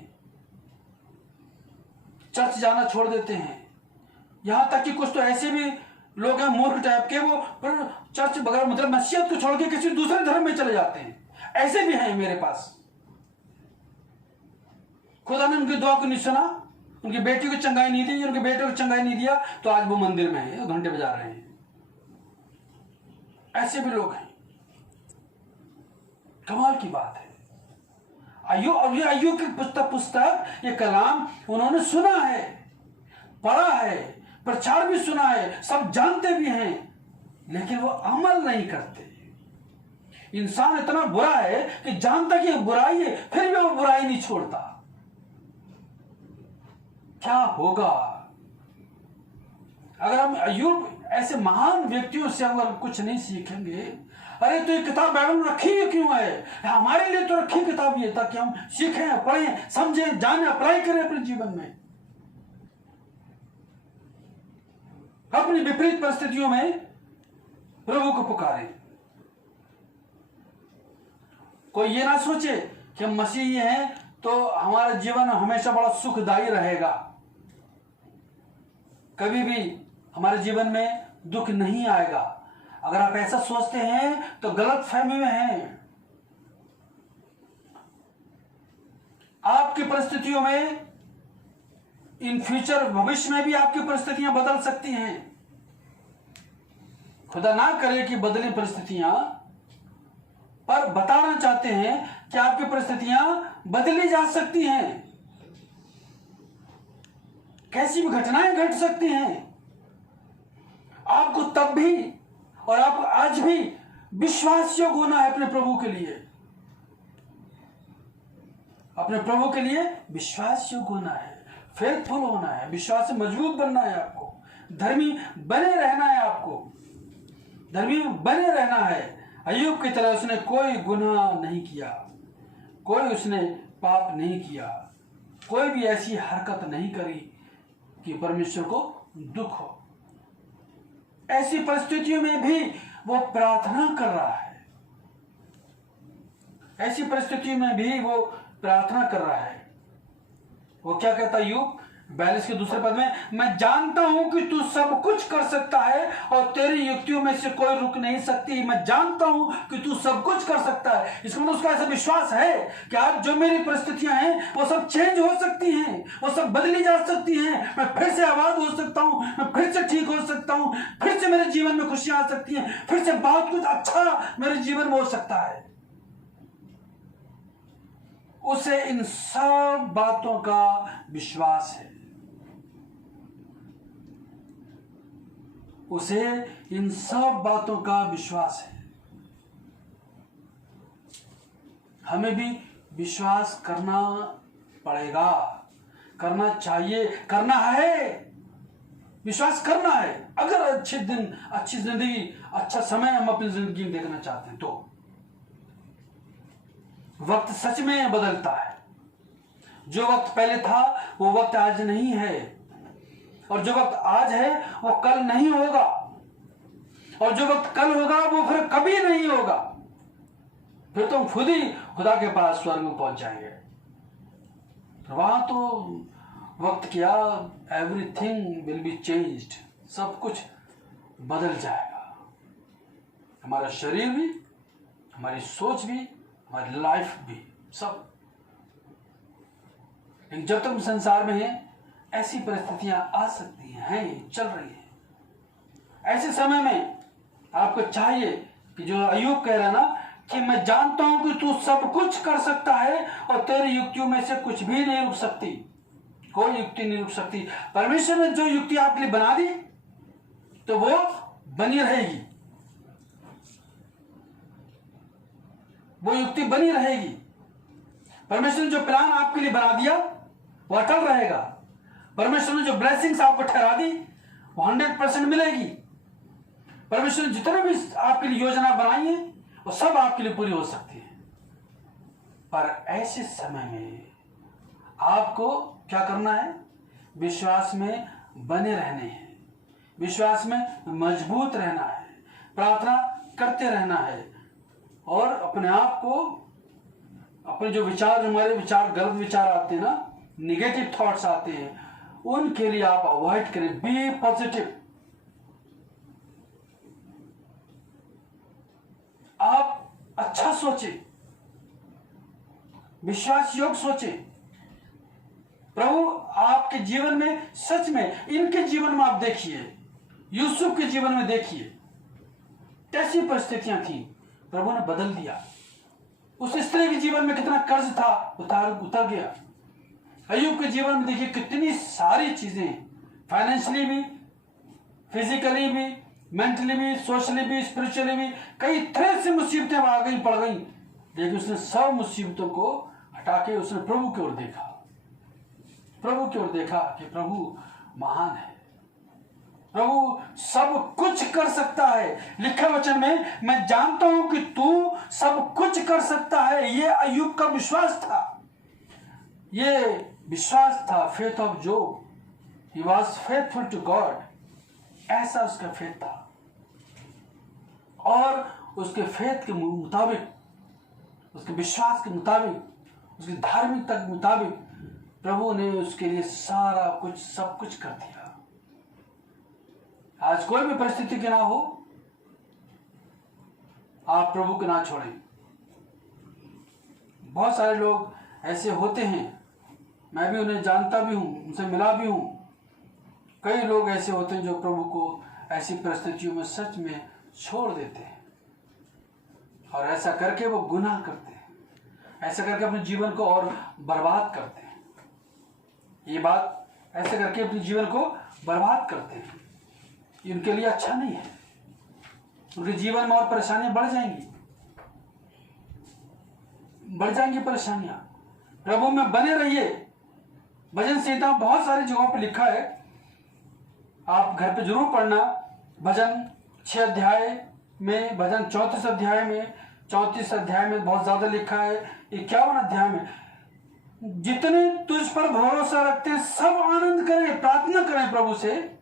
चर्च जाना छोड़ देते हैं, यहां तक कि कुछ तो ऐसे भी लोग हैं मूर्ख टाइप के, वो पर चर्च बगैर मतलब मसीहत को छोड़ के किसी दूसरे धर्म में चले जाते हैं। ऐसे भी हैं मेरे पास। खुदा ने उनकी दुआ को नहीं सुना, उनकी बेटी को चंगाई नहीं दी, उनके बेटे को चंगाई नहीं दिया, तो आज वो मंदिर में है, घंटे बजा रहे हैं। ऐसे भी लोग हैं। कमाल की बात है। अय्यूब की पुस्तक, ये कलाम उन्होंने सुना है, पढ़ा है, प्रचार भी सुना है, सब जानते भी हैं, लेकिन वो अमल नहीं करते। इंसान इतना बुरा है कि जानता कि बुराई है, फिर भी वो बुराई नहीं छोड़ता। क्या होगा अगर हम अय्यूब ऐसे महान व्यक्तियों से अगर कुछ नहीं सीखेंगे? अरे तो ये किताब बाइबल में रखी है क्यों है? हमारे लिए तो रखी किताब ये, ताकि हम सीखें, पढ़ें, समझें, जानें, अप्लाई करें अपने जीवन में। अपनी विपरीत परिस्थितियों में प्रभु को पुकारें। कोई ये ना सोचे कि हम मसीही हैं तो हमारा जीवन हमेशा बड़ा सुखदायी रहेगा, कभी भी हमारे जीवन में दुख नहीं आएगा। अगर आप ऐसा सोचते हैं तो गलत फहमी में हैं। आपकी परिस्थितियों में इन फ्यूचर, भविष्य में भी आपकी परिस्थितियां बदल सकती हैं। खुदा ना करे कि बदली परिस्थितियां, पर बताना चाहते हैं कि आपकी परिस्थितियां बदली जा सकती हैं। कैसी भी घटनाएं घट सकती हैं। आपको तब भी और आपको आज भी विश्वास योग्य होना है अपने प्रभु के लिए। अपने प्रभु के लिए विश्वास योग्य होना है, फेथफुल होना है, विश्वास से मजबूत बनना है, आपको धर्मी बने रहना है, आपको धर्मी बने रहना है। अय्यूब की तरह उसने कोई गुनाह नहीं किया, कोई उसने पाप नहीं किया, कोई भी ऐसी हरकत नहीं करी कि परमेश्वर को दुख हो। ऐसी परिस्थितियों में भी वो प्रार्थना कर रहा है, ऐसी परिस्थितियों में भी वो प्रार्थना कर रहा है। वो क्या कहता है अय्यूब 42 के दूसरे पद में, मैं जानता हूं कि तू सब कुछ कर सकता है और तेरी युक्तियों में से कोई रुक नहीं सकती। मैं जानता हूं कि तू सब कुछ कर सकता है। इसका मतलब उसका ऐसा विश्वास है कि आज जो मेरी परिस्थितियां हैं वो सब चेंज हो सकती हैं, वो सब बदली जा सकती हैं। मैं फिर से आबाद हो सकता हूं, मैं फिर से ठीक हो सकता हूं, फिर से मेरे जीवन में खुशियां आ सकती हैं, फिर से बहुत कुछ अच्छा मेरे जीवन में हो सकता है। उसे इन सब बातों का विश्वास है, उसे इन सब बातों का विश्वास है। हमें भी विश्वास करना पड़ेगा, करना चाहिए, करना है, विश्वास करना है। अगर अच्छे दिन, अच्छी जिंदगी, अच्छा समय हम अपनी जिंदगी में देखना चाहते हैं तो वक्त सच में बदलता है। जो वक्त पहले था वो वक्त आज नहीं है, और जो वक्त आज है वो कल नहीं होगा, और जो वक्त कल होगा वो फिर कभी नहीं होगा। फिर तुम खुद ही खुदा के पास स्वर्ग में पहुंच जाएंगे। वहां तो वक्त क्या, एवरीथिंग विल बी चेंज्ड, सब कुछ बदल जाएगा। हमारा शरीर भी, हमारी सोच भी, हमारी लाइफ भी, सब। लेकिन जब तक संसार में है ऐसी परिस्थितियां आ सकती हैं, चल रही है। ऐसे समय में आपको चाहिए कि जो अय्यूब कह रहा ना कि मैं जानता हूं कि तू सब कुछ कर सकता है और तेरी युक्तियों में से कुछ भी नहीं रुक सकती, कोई युक्ति नहीं रुक सकती। परमेश्वर ने जो युक्ति आपके लिए बना दी तो वो बनी रहेगी, वो युक्ति बनी रहेगी। परमेश्वर ने जो प्लान आपके लिए बना दिया वो अटल रहेगा। परमेश्वर ने जो ब्लेसिंग्स आपको ठहरा दी वो 100% मिलेगी। परमेश्वर ने जितने भी आपके लिए योजना बनाई है वो सब आपके लिए पूरी हो सकती है। पर ऐसे समय में आपको क्या करना है? विश्वास में बने रहने हैं, विश्वास में मजबूत रहना है, प्रार्थना करते रहना है, और अपने आप को, अपने जो विचार, हमारे विचार, गलत विचार आते हैं ना, निगेटिव थॉट्स आते हैं, उनके लिए आप अवॉइड करें। Be positive. आप अच्छा सोचें, विश्वास योग्य सोचें। प्रभु आपके जीवन में, सच में इनके जीवन में आप देखिए, यूसुफ के जीवन में देखिए, कैसी परिस्थितियां थी, प्रभु ने बदल दिया। उस स्त्री के जीवन में कितना कर्ज था, उतर गया। अय्यूब के जीवन में देखिए कितनी सारी चीजें, फाइनेंशियली भी, फिजिकली भी, मेंटली भी, सोशली भी, स्पिरिचुअली भी, कई तरह से मुसीबतें आ गई, पड़ गई, लेकिन उसने सब मुसीबतों को हटा के उसने प्रभु की ओर देखा, प्रभु की ओर देखा कि प्रभु महान है, प्रभु सब कुछ कर सकता है। लिखा वचन में, मैं जानता हूं कि तू सब कुछ कर सकता है। ये अय्यूब का विश्वास था, ये विश्वास था, faith of Job. He was faithful to God, ऐसा उसका फेथ था। और उसके फेथ के मुताबिक, उसके विश्वास के मुताबिक, उसकी धार्मिकता के मुताबिक प्रभु ने उसके लिए सारा कुछ, सब कुछ कर दिया। आज कोई भी परिस्थिति की ना हो, आप प्रभु को ना छोड़ें। बहुत सारे लोग ऐसे होते हैं, मैं भी उन्हें जानता भी हूं, उनसे मिला भी हूं। कई लोग ऐसे होते हैं जो प्रभु को ऐसी परिस्थितियों में सच में छोड़ देते हैं, और ऐसा करके वो गुनाह करते हैं, ऐसा करके अपने जीवन को और बर्बाद करते हैं। ये बात, ऐसे करके अपने जीवन को बर्बाद करते हैं, ये उनके लिए अच्छा नहीं है। उनके जीवन में और परेशानियां बढ़ जाएंगी, बढ़ जाएंगी परेशानियां। प्रभु में बने रहिए। भजन संहिता बहुत सारी जगहों पे लिखा है, आप घर पे जरूर पढ़ना। भजन 6 अध्याय में, भजन 34 अध्याय में, 34 अध्याय में बहुत ज्यादा लिखा है। 51 अध्याय में, जितने तुझ पर भरोसा रखते हैं सब आनंद करें, प्रार्थना करें प्रभु से।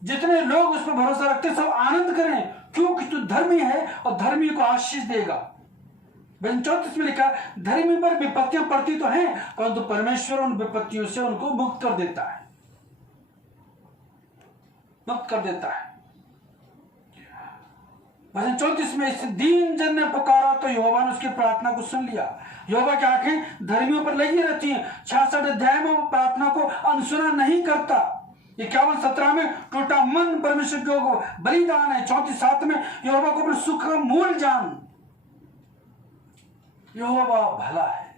जितने लोग उस पर भरोसा रखते हैं सब आनंद करें, क्योंकि तू धर्मी है और धर्मी को आशीष देगा। भजन 34 में लिखा, धर्मी पर विपत्तियां पड़ती तो हैं, परंतु परमेश्वर उन विपत्तियों से उनको मुक्त कर देता है, मुक्त कर देता है। भजन 34 में, इस दीन जन ने पुकारा तो यहोवा ने उसकी प्रार्थना को सुन लिया। यहोवा की आंखें धर्मियों पर लगी रहती हैं। 66 अध्याय में वो प्रार्थना को अनसुना नहीं करता। 51-17 में, टूटा मन परमेश्वर को बलिदान है। 34-7 में, यहोवा को अपने सुख का मूल जान। यहोवा भला है,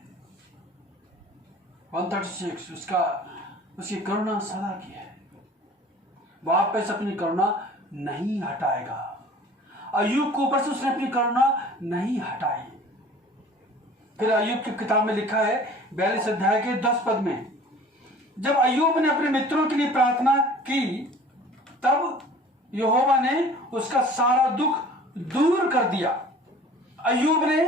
136 उसकी करुणा सदा की है, वो आप पे से अपनी करुणा नहीं हटाएगा। अय्यूब के ऊपर से उसने अपनी करुणा नहीं हटाई। फिर अय्यूब की किताब में लिखा है 42 अध्याय के 10 पद में, जब अय्यूब ने अपने मित्रों के लिए प्रार्थना की तब यहोवा ने उसका सारा दुख दूर कर दिया। अय्यूब ने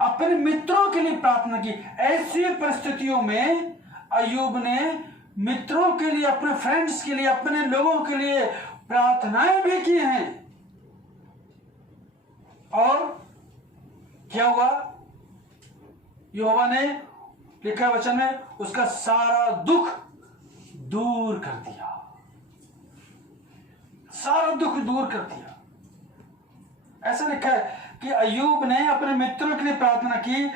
अपने मित्रों के लिए प्रार्थना की। ऐसी परिस्थितियों में अय्यूब ने मित्रों के लिए, अपने फ्रेंड्स के लिए, अपने लोगों के लिए प्रार्थनाएं भी की हैं। और क्या हुआ? यहोवा ने लिखा वचन में उसका सारा दुख दूर कर दिया, सारा दुख दूर कर दिया। ऐसा लिखा है कि अय्यूब ने अपने मित्रों के लिए प्रार्थना की,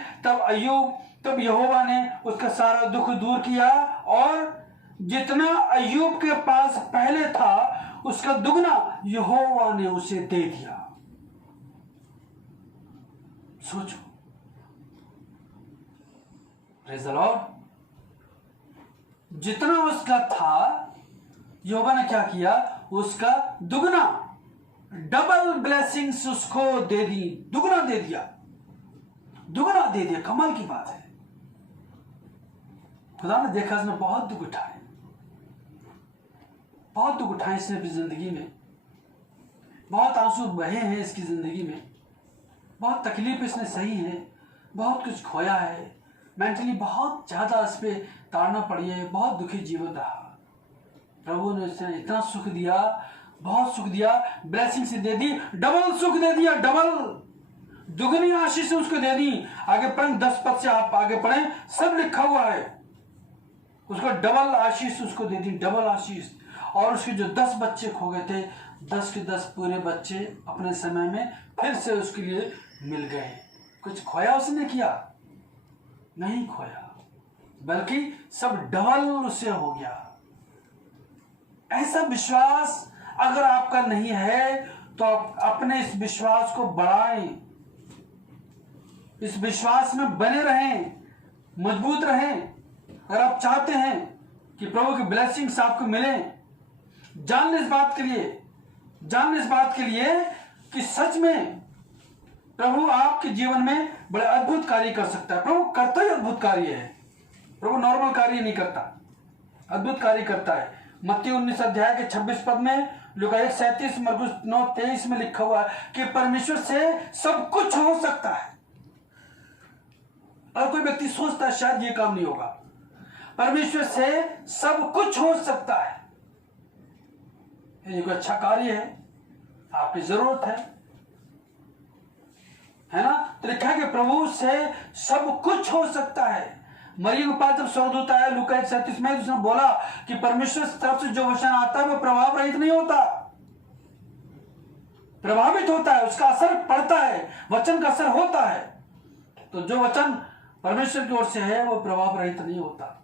तब यहोवा ने उसका सारा दुख दूर किया और जितना अय्यूब के पास पहले था उसका दुगना यहोवा ने उसे दे दिया। सोचो, प्रेज़ द लॉर्ड। जितना उसका था यहोवा ने क्या किया? उसका दुगना, डबल ब्लेसिंग्स उसको दे दी, दुगना दे दिया, दुगना दे दिया। कमाल की बात है। खुदा ने देखा इसने बहुत दुख उठाए, बहुत दुख उठाए इसने अपनी जिंदगी में, बहुत आंसू बहे हैं इसकी जिंदगी में, बहुत तकलीफ इसने सही है, बहुत कुछ खोया है, मेंटली बहुत ज्यादा इस पे ताड़ना पड़ी है, बहुत दुखी जीवन रहा। प्रभु ने उसे इतना सुख दिया, बहुत सुख दिया, ब्लेसिंग से दे दी, डबल सुख दे दिया, डबल दुगनी आशीष उसको दे दी। आगे पढ़ें 10 पद से, आप आगे पढ़ें, सब लिखा हुआ है। उसको डबल आशीष उसको दे दी, डबल आशीष। और उसके जो 10 बच्चे खो गए थे, 10 के 10 पूरे बच्चे अपने समय में फिर से उसके लिए मिल गए। कुछ खोया उसने किया? नहीं खोया, बल्कि सब डबल उससे हो गया। ऐसा विश्वास अगर आपका नहीं है तो आप अपने इस विश्वास को बढ़ाएं, इस विश्वास में बने रहें, मजबूत रहें। अगर आप चाहते हैं कि प्रभु की ब्लेसिंग्स आपको मिले, जानने इस बात के लिए कि सच में प्रभु आपके जीवन में बड़े अद्भुत कार्य कर सकता है। प्रभु करता ही अद्भुत कार्य है। प्रभु नॉर्मल कार्य नहीं करता, अद्भुत कार्य करता है। मत्ती 19 अध्याय के 26 पद में, लूका 1:37, मरकुस 9:23 में लिखा हुआ है कि परमेश्वर से सब कुछ हो सकता है। और कोई व्यक्ति सोचता है शायद ये काम नहीं होगा, परमेश्वर से सब कुछ हो सकता है। ये कोई अच्छा कार्य है, आपकी जरूरत है ना? तो लिखा है कि प्रभु से सब कुछ हो सकता है। मरियम के पास जब स्वर्गदूत आया लूका 1:37 में, उसने बोला कि परमेश्वर की तरफ से जो वचन आता है वो प्रभाव रहित नहीं होता, प्रभावित होता है, उसका असर पड़ता है, वचन का असर होता है। तो जो वचन परमेश्वर की ओर से है वो प्रभाव रहित नहीं होता।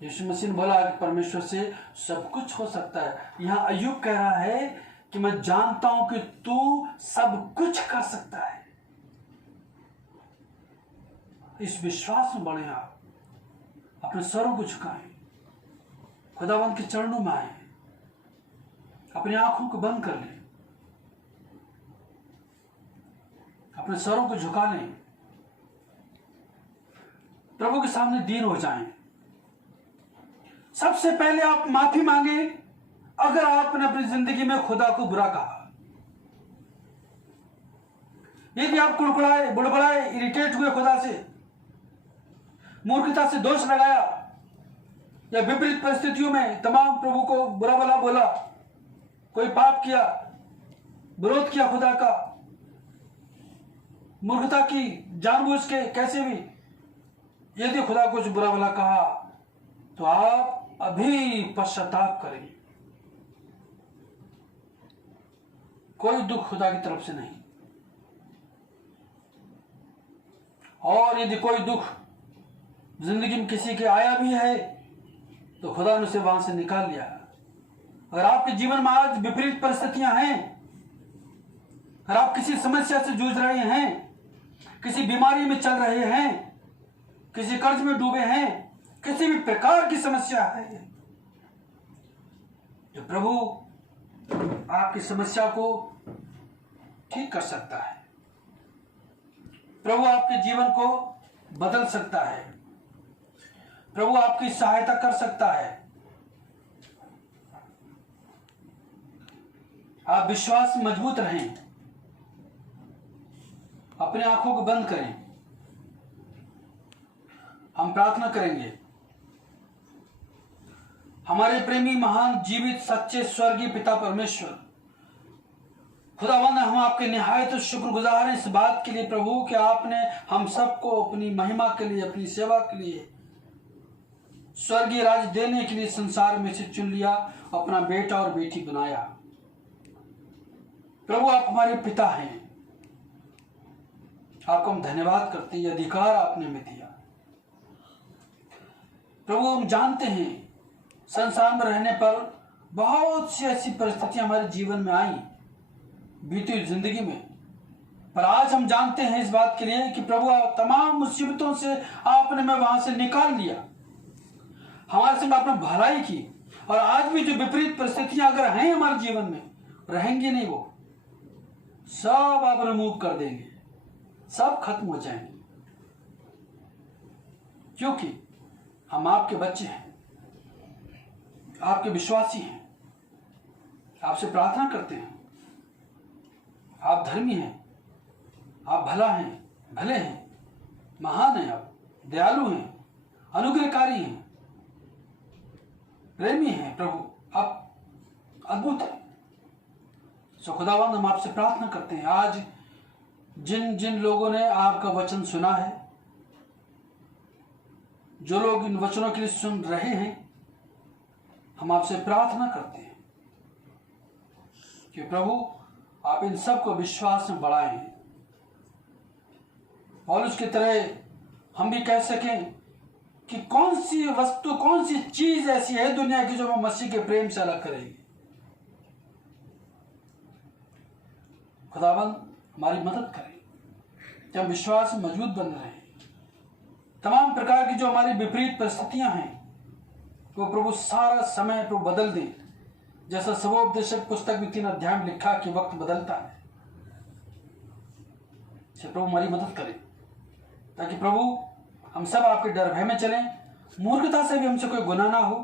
यीशु मसीह ने बोला कि परमेश्वर से सब कुछ हो सकता है। यहां अय्यूब कह रहा है कि मैं जानता हूं कि तू सब कुछ कर सकता है। इस विश्वास में बढ़े, आप अपने सरों को झुकाएं, खुदावंत के चरणों में आए, अपनी आंखों को बंद कर लें, अपने सरों को झुका लें, प्रभु के सामने दीन हो जाएं। सबसे पहले आप माफी मांगे अगर आपने अपनी जिंदगी में खुदा को बुरा कहा, यदि आप कुड़कुड़ाए, बुड़बड़ाए, इरिटेट हुए, खुदा से मूर्खता से दोष लगाया या विपरीत परिस्थितियों में तमाम प्रभु को बुरा भला बोला, कोई पाप किया, विरोध किया खुदा का, मूर्खता की जानबूझ के कैसे भी, यदि खुदा को कुछ बुरा भला कहा तो आप अभी पश्चाताप करें। कोई दुख खुदा की तरफ से नहीं, और यदि कोई दुख जिंदगी में किसी के आया भी है तो खुदा ने उसे वहां से निकाल लिया। अगर आपके जीवन में आज विपरीत परिस्थितियां हैं, अगर आप किसी समस्या से जूझ रहे हैं, किसी बीमारी में चल रहे हैं, किसी कर्ज में डूबे हैं, किसी भी प्रकार की समस्या है, तो प्रभु आपकी समस्या को ठीक कर सकता है। प्रभु आपके जीवन को बदल सकता है। प्रभु आपकी सहायता कर सकता है। आप विश्वास में मजबूत रहें। अपनी आंखों को बंद करें। हम प्रार्थना करेंगे। हमारे प्रेमी, महान, जीवित, सच्चे स्वर्गीय पिता परमेश्वर, खुदावंद, हम आपके निहायत शुक्रगुजार हैं इस बात के लिए प्रभु कि आपने हम सबको अपनी महिमा के लिए, अपनी सेवा के लिए, स्वर्गीय राज देने के लिए संसार में से चुन लिया, अपना बेटा और बेटी बनाया। प्रभु आप हमारे पिता हैं। आपको हम धन्यवाद करते हैं, ये अधिकार आपने हमें दिया। प्रभु हम जानते हैं संसार में रहने पर बहुत सी ऐसी परिस्थितियां हमारे जीवन में आई, बीती हुई जिंदगी में, पर आज हम जानते हैं इस बात के लिए कि प्रभु तमाम मुसीबतों से आपने हमें वहां से निकाल लिया, हमारे संग आपने भलाई की, और आज भी जो विपरीत परिस्थितियां अगर हैं हमारे जीवन में, रहेंगी नहीं, वो सब आप रिमूव कर देंगे, सब खत्म हो जाएंगे, क्योंकि हम आपके बच्चे हैं, आपके विश्वासी हैं, आपसे प्रार्थना करते हैं। आप धर्मी हैं, आप भला हैं, भले हैं, महान हैं, आप दयालु हैं, अनुग्रहकारी हैं, प्रेमी हैं। प्रभु आप अद्भुत हैं। सो खुदावंद हम आपसे प्रार्थना करते हैं, आज जिन जिन लोगों ने आपका वचन सुना है, जो लोग इन वचनों के लिए सुन रहे हैं, हम आपसे प्रार्थना करते हैं कि प्रभु आप इन सब को विश्वास में बढ़ाएं, और उसकी तरह हम भी कह सकें कि कौन सी वस्तु, कौन सी चीज ऐसी है दुनिया की जो हमें मसीह के प्रेम से अलग करेगी। खुदावंद हमारी मदद करें कि हम विश्वास में मजबूत बन रहे हैं। तमाम प्रकार की जो हमारी विपरीत परिस्थितियां हैं, वो प्रभु सारा समय प्रभु बदल दे, जैसा सबोपदेशक पुस्तक में 3 अध्याय में लिखा कि वक्त बदलता है। प्रभु हमारी मदद करें ताकि प्रभु हम सब आपके डर भय में चलें, मूर्खता से भी हमसे कोई गुनाह ना हो,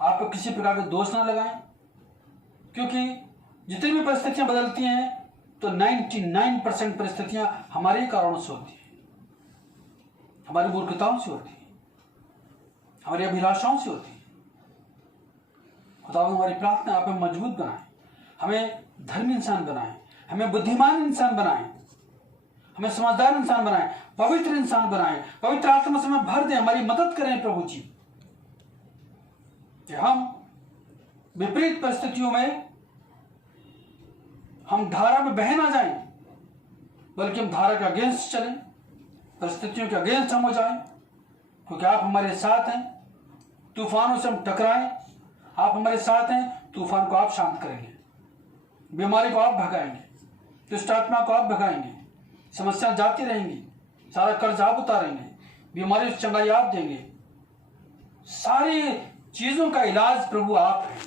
आप पर किसी प्रकार का दोष ना लगाएं, क्योंकि जितनी भी परिस्थितियां बदलती हैं तो 99% परिस्थितियां हमारे कारणों से होती हैं, हमारी मूर्खताओं से होती है, हमारी अभिलाषाओं से होती है। खुदावंद हमारी प्रार्थना आप हमें मजबूत बनाएं, हमें धर्मी इंसान बनाएं, हमें बुद्धिमान इंसान बनाएं, हमें समझदार इंसान बनाएं, पवित्र इंसान बनाएं, पवित्र आत्मा से हमें भर दें, हमारी मदद करें प्रभु जी, कि हम विपरीत परिस्थितियों में हम धारा में बह ना जाएं, बल्कि हम धारा के अगेंस्ट चलें, परिस्थितियों के अगेंस्ट हम हो जाएं, क्योंकि आप हमारे साथ हैं। तूफानों से हम टकराएं, आप हमारे साथ हैं, तूफान को आप शांत करेंगे, बीमारी को आप भगाएंगे, दुष्ट आत्मा को आप भगाएंगे, समस्याएं जाती रहेंगी, सारा कर्ज आप उतारेंगे, बीमारी से चंगाई आप देंगे, सारी चीजों का इलाज प्रभु आप हैं,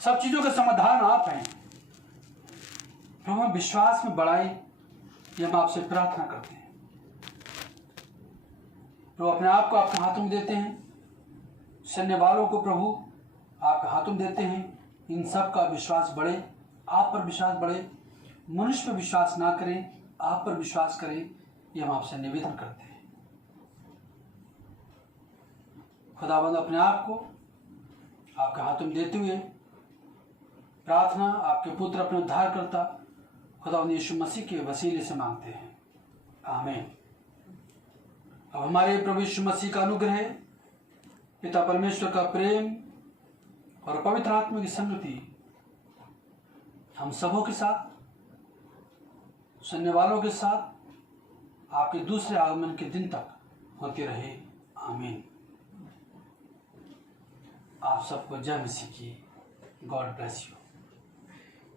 सब चीजों का समाधान आप हैं। प्रभु हम विश्वास में बढ़ाएं, ये हम आपसे प्रार्थना करते हैं। प्रभु अपने आप को आपके हाथों में देते हैं, सैन्य वालों को प्रभु आपके हाथों में देते हैं। इन सब का विश्वास बढ़े, आप पर विश्वास बढ़े, मनुष्य पर विश्वास ना करें, आप पर विश्वास करें, ये हम आपसे निवेदन करते हैं। खुदाबंद अपने आप को आपके हाथों में देते हुए प्रार्थना आपके पुत्र अपने उद्धारकर्ता खुदावंद यीशु मसीह के वसीले से मांगते हैं, आमीन। अब हमारे प्रभु यीशु मसीह का अनुग्रह, पिता परमेश्वर का प्रेम और पवित्र आत्मा की संगति हम सबों के साथ, सुनने वालों के साथ आपके दूसरे आगमन के दिन तक होती रहे, आमीन। आप सबको जय मसीह की। God bless you.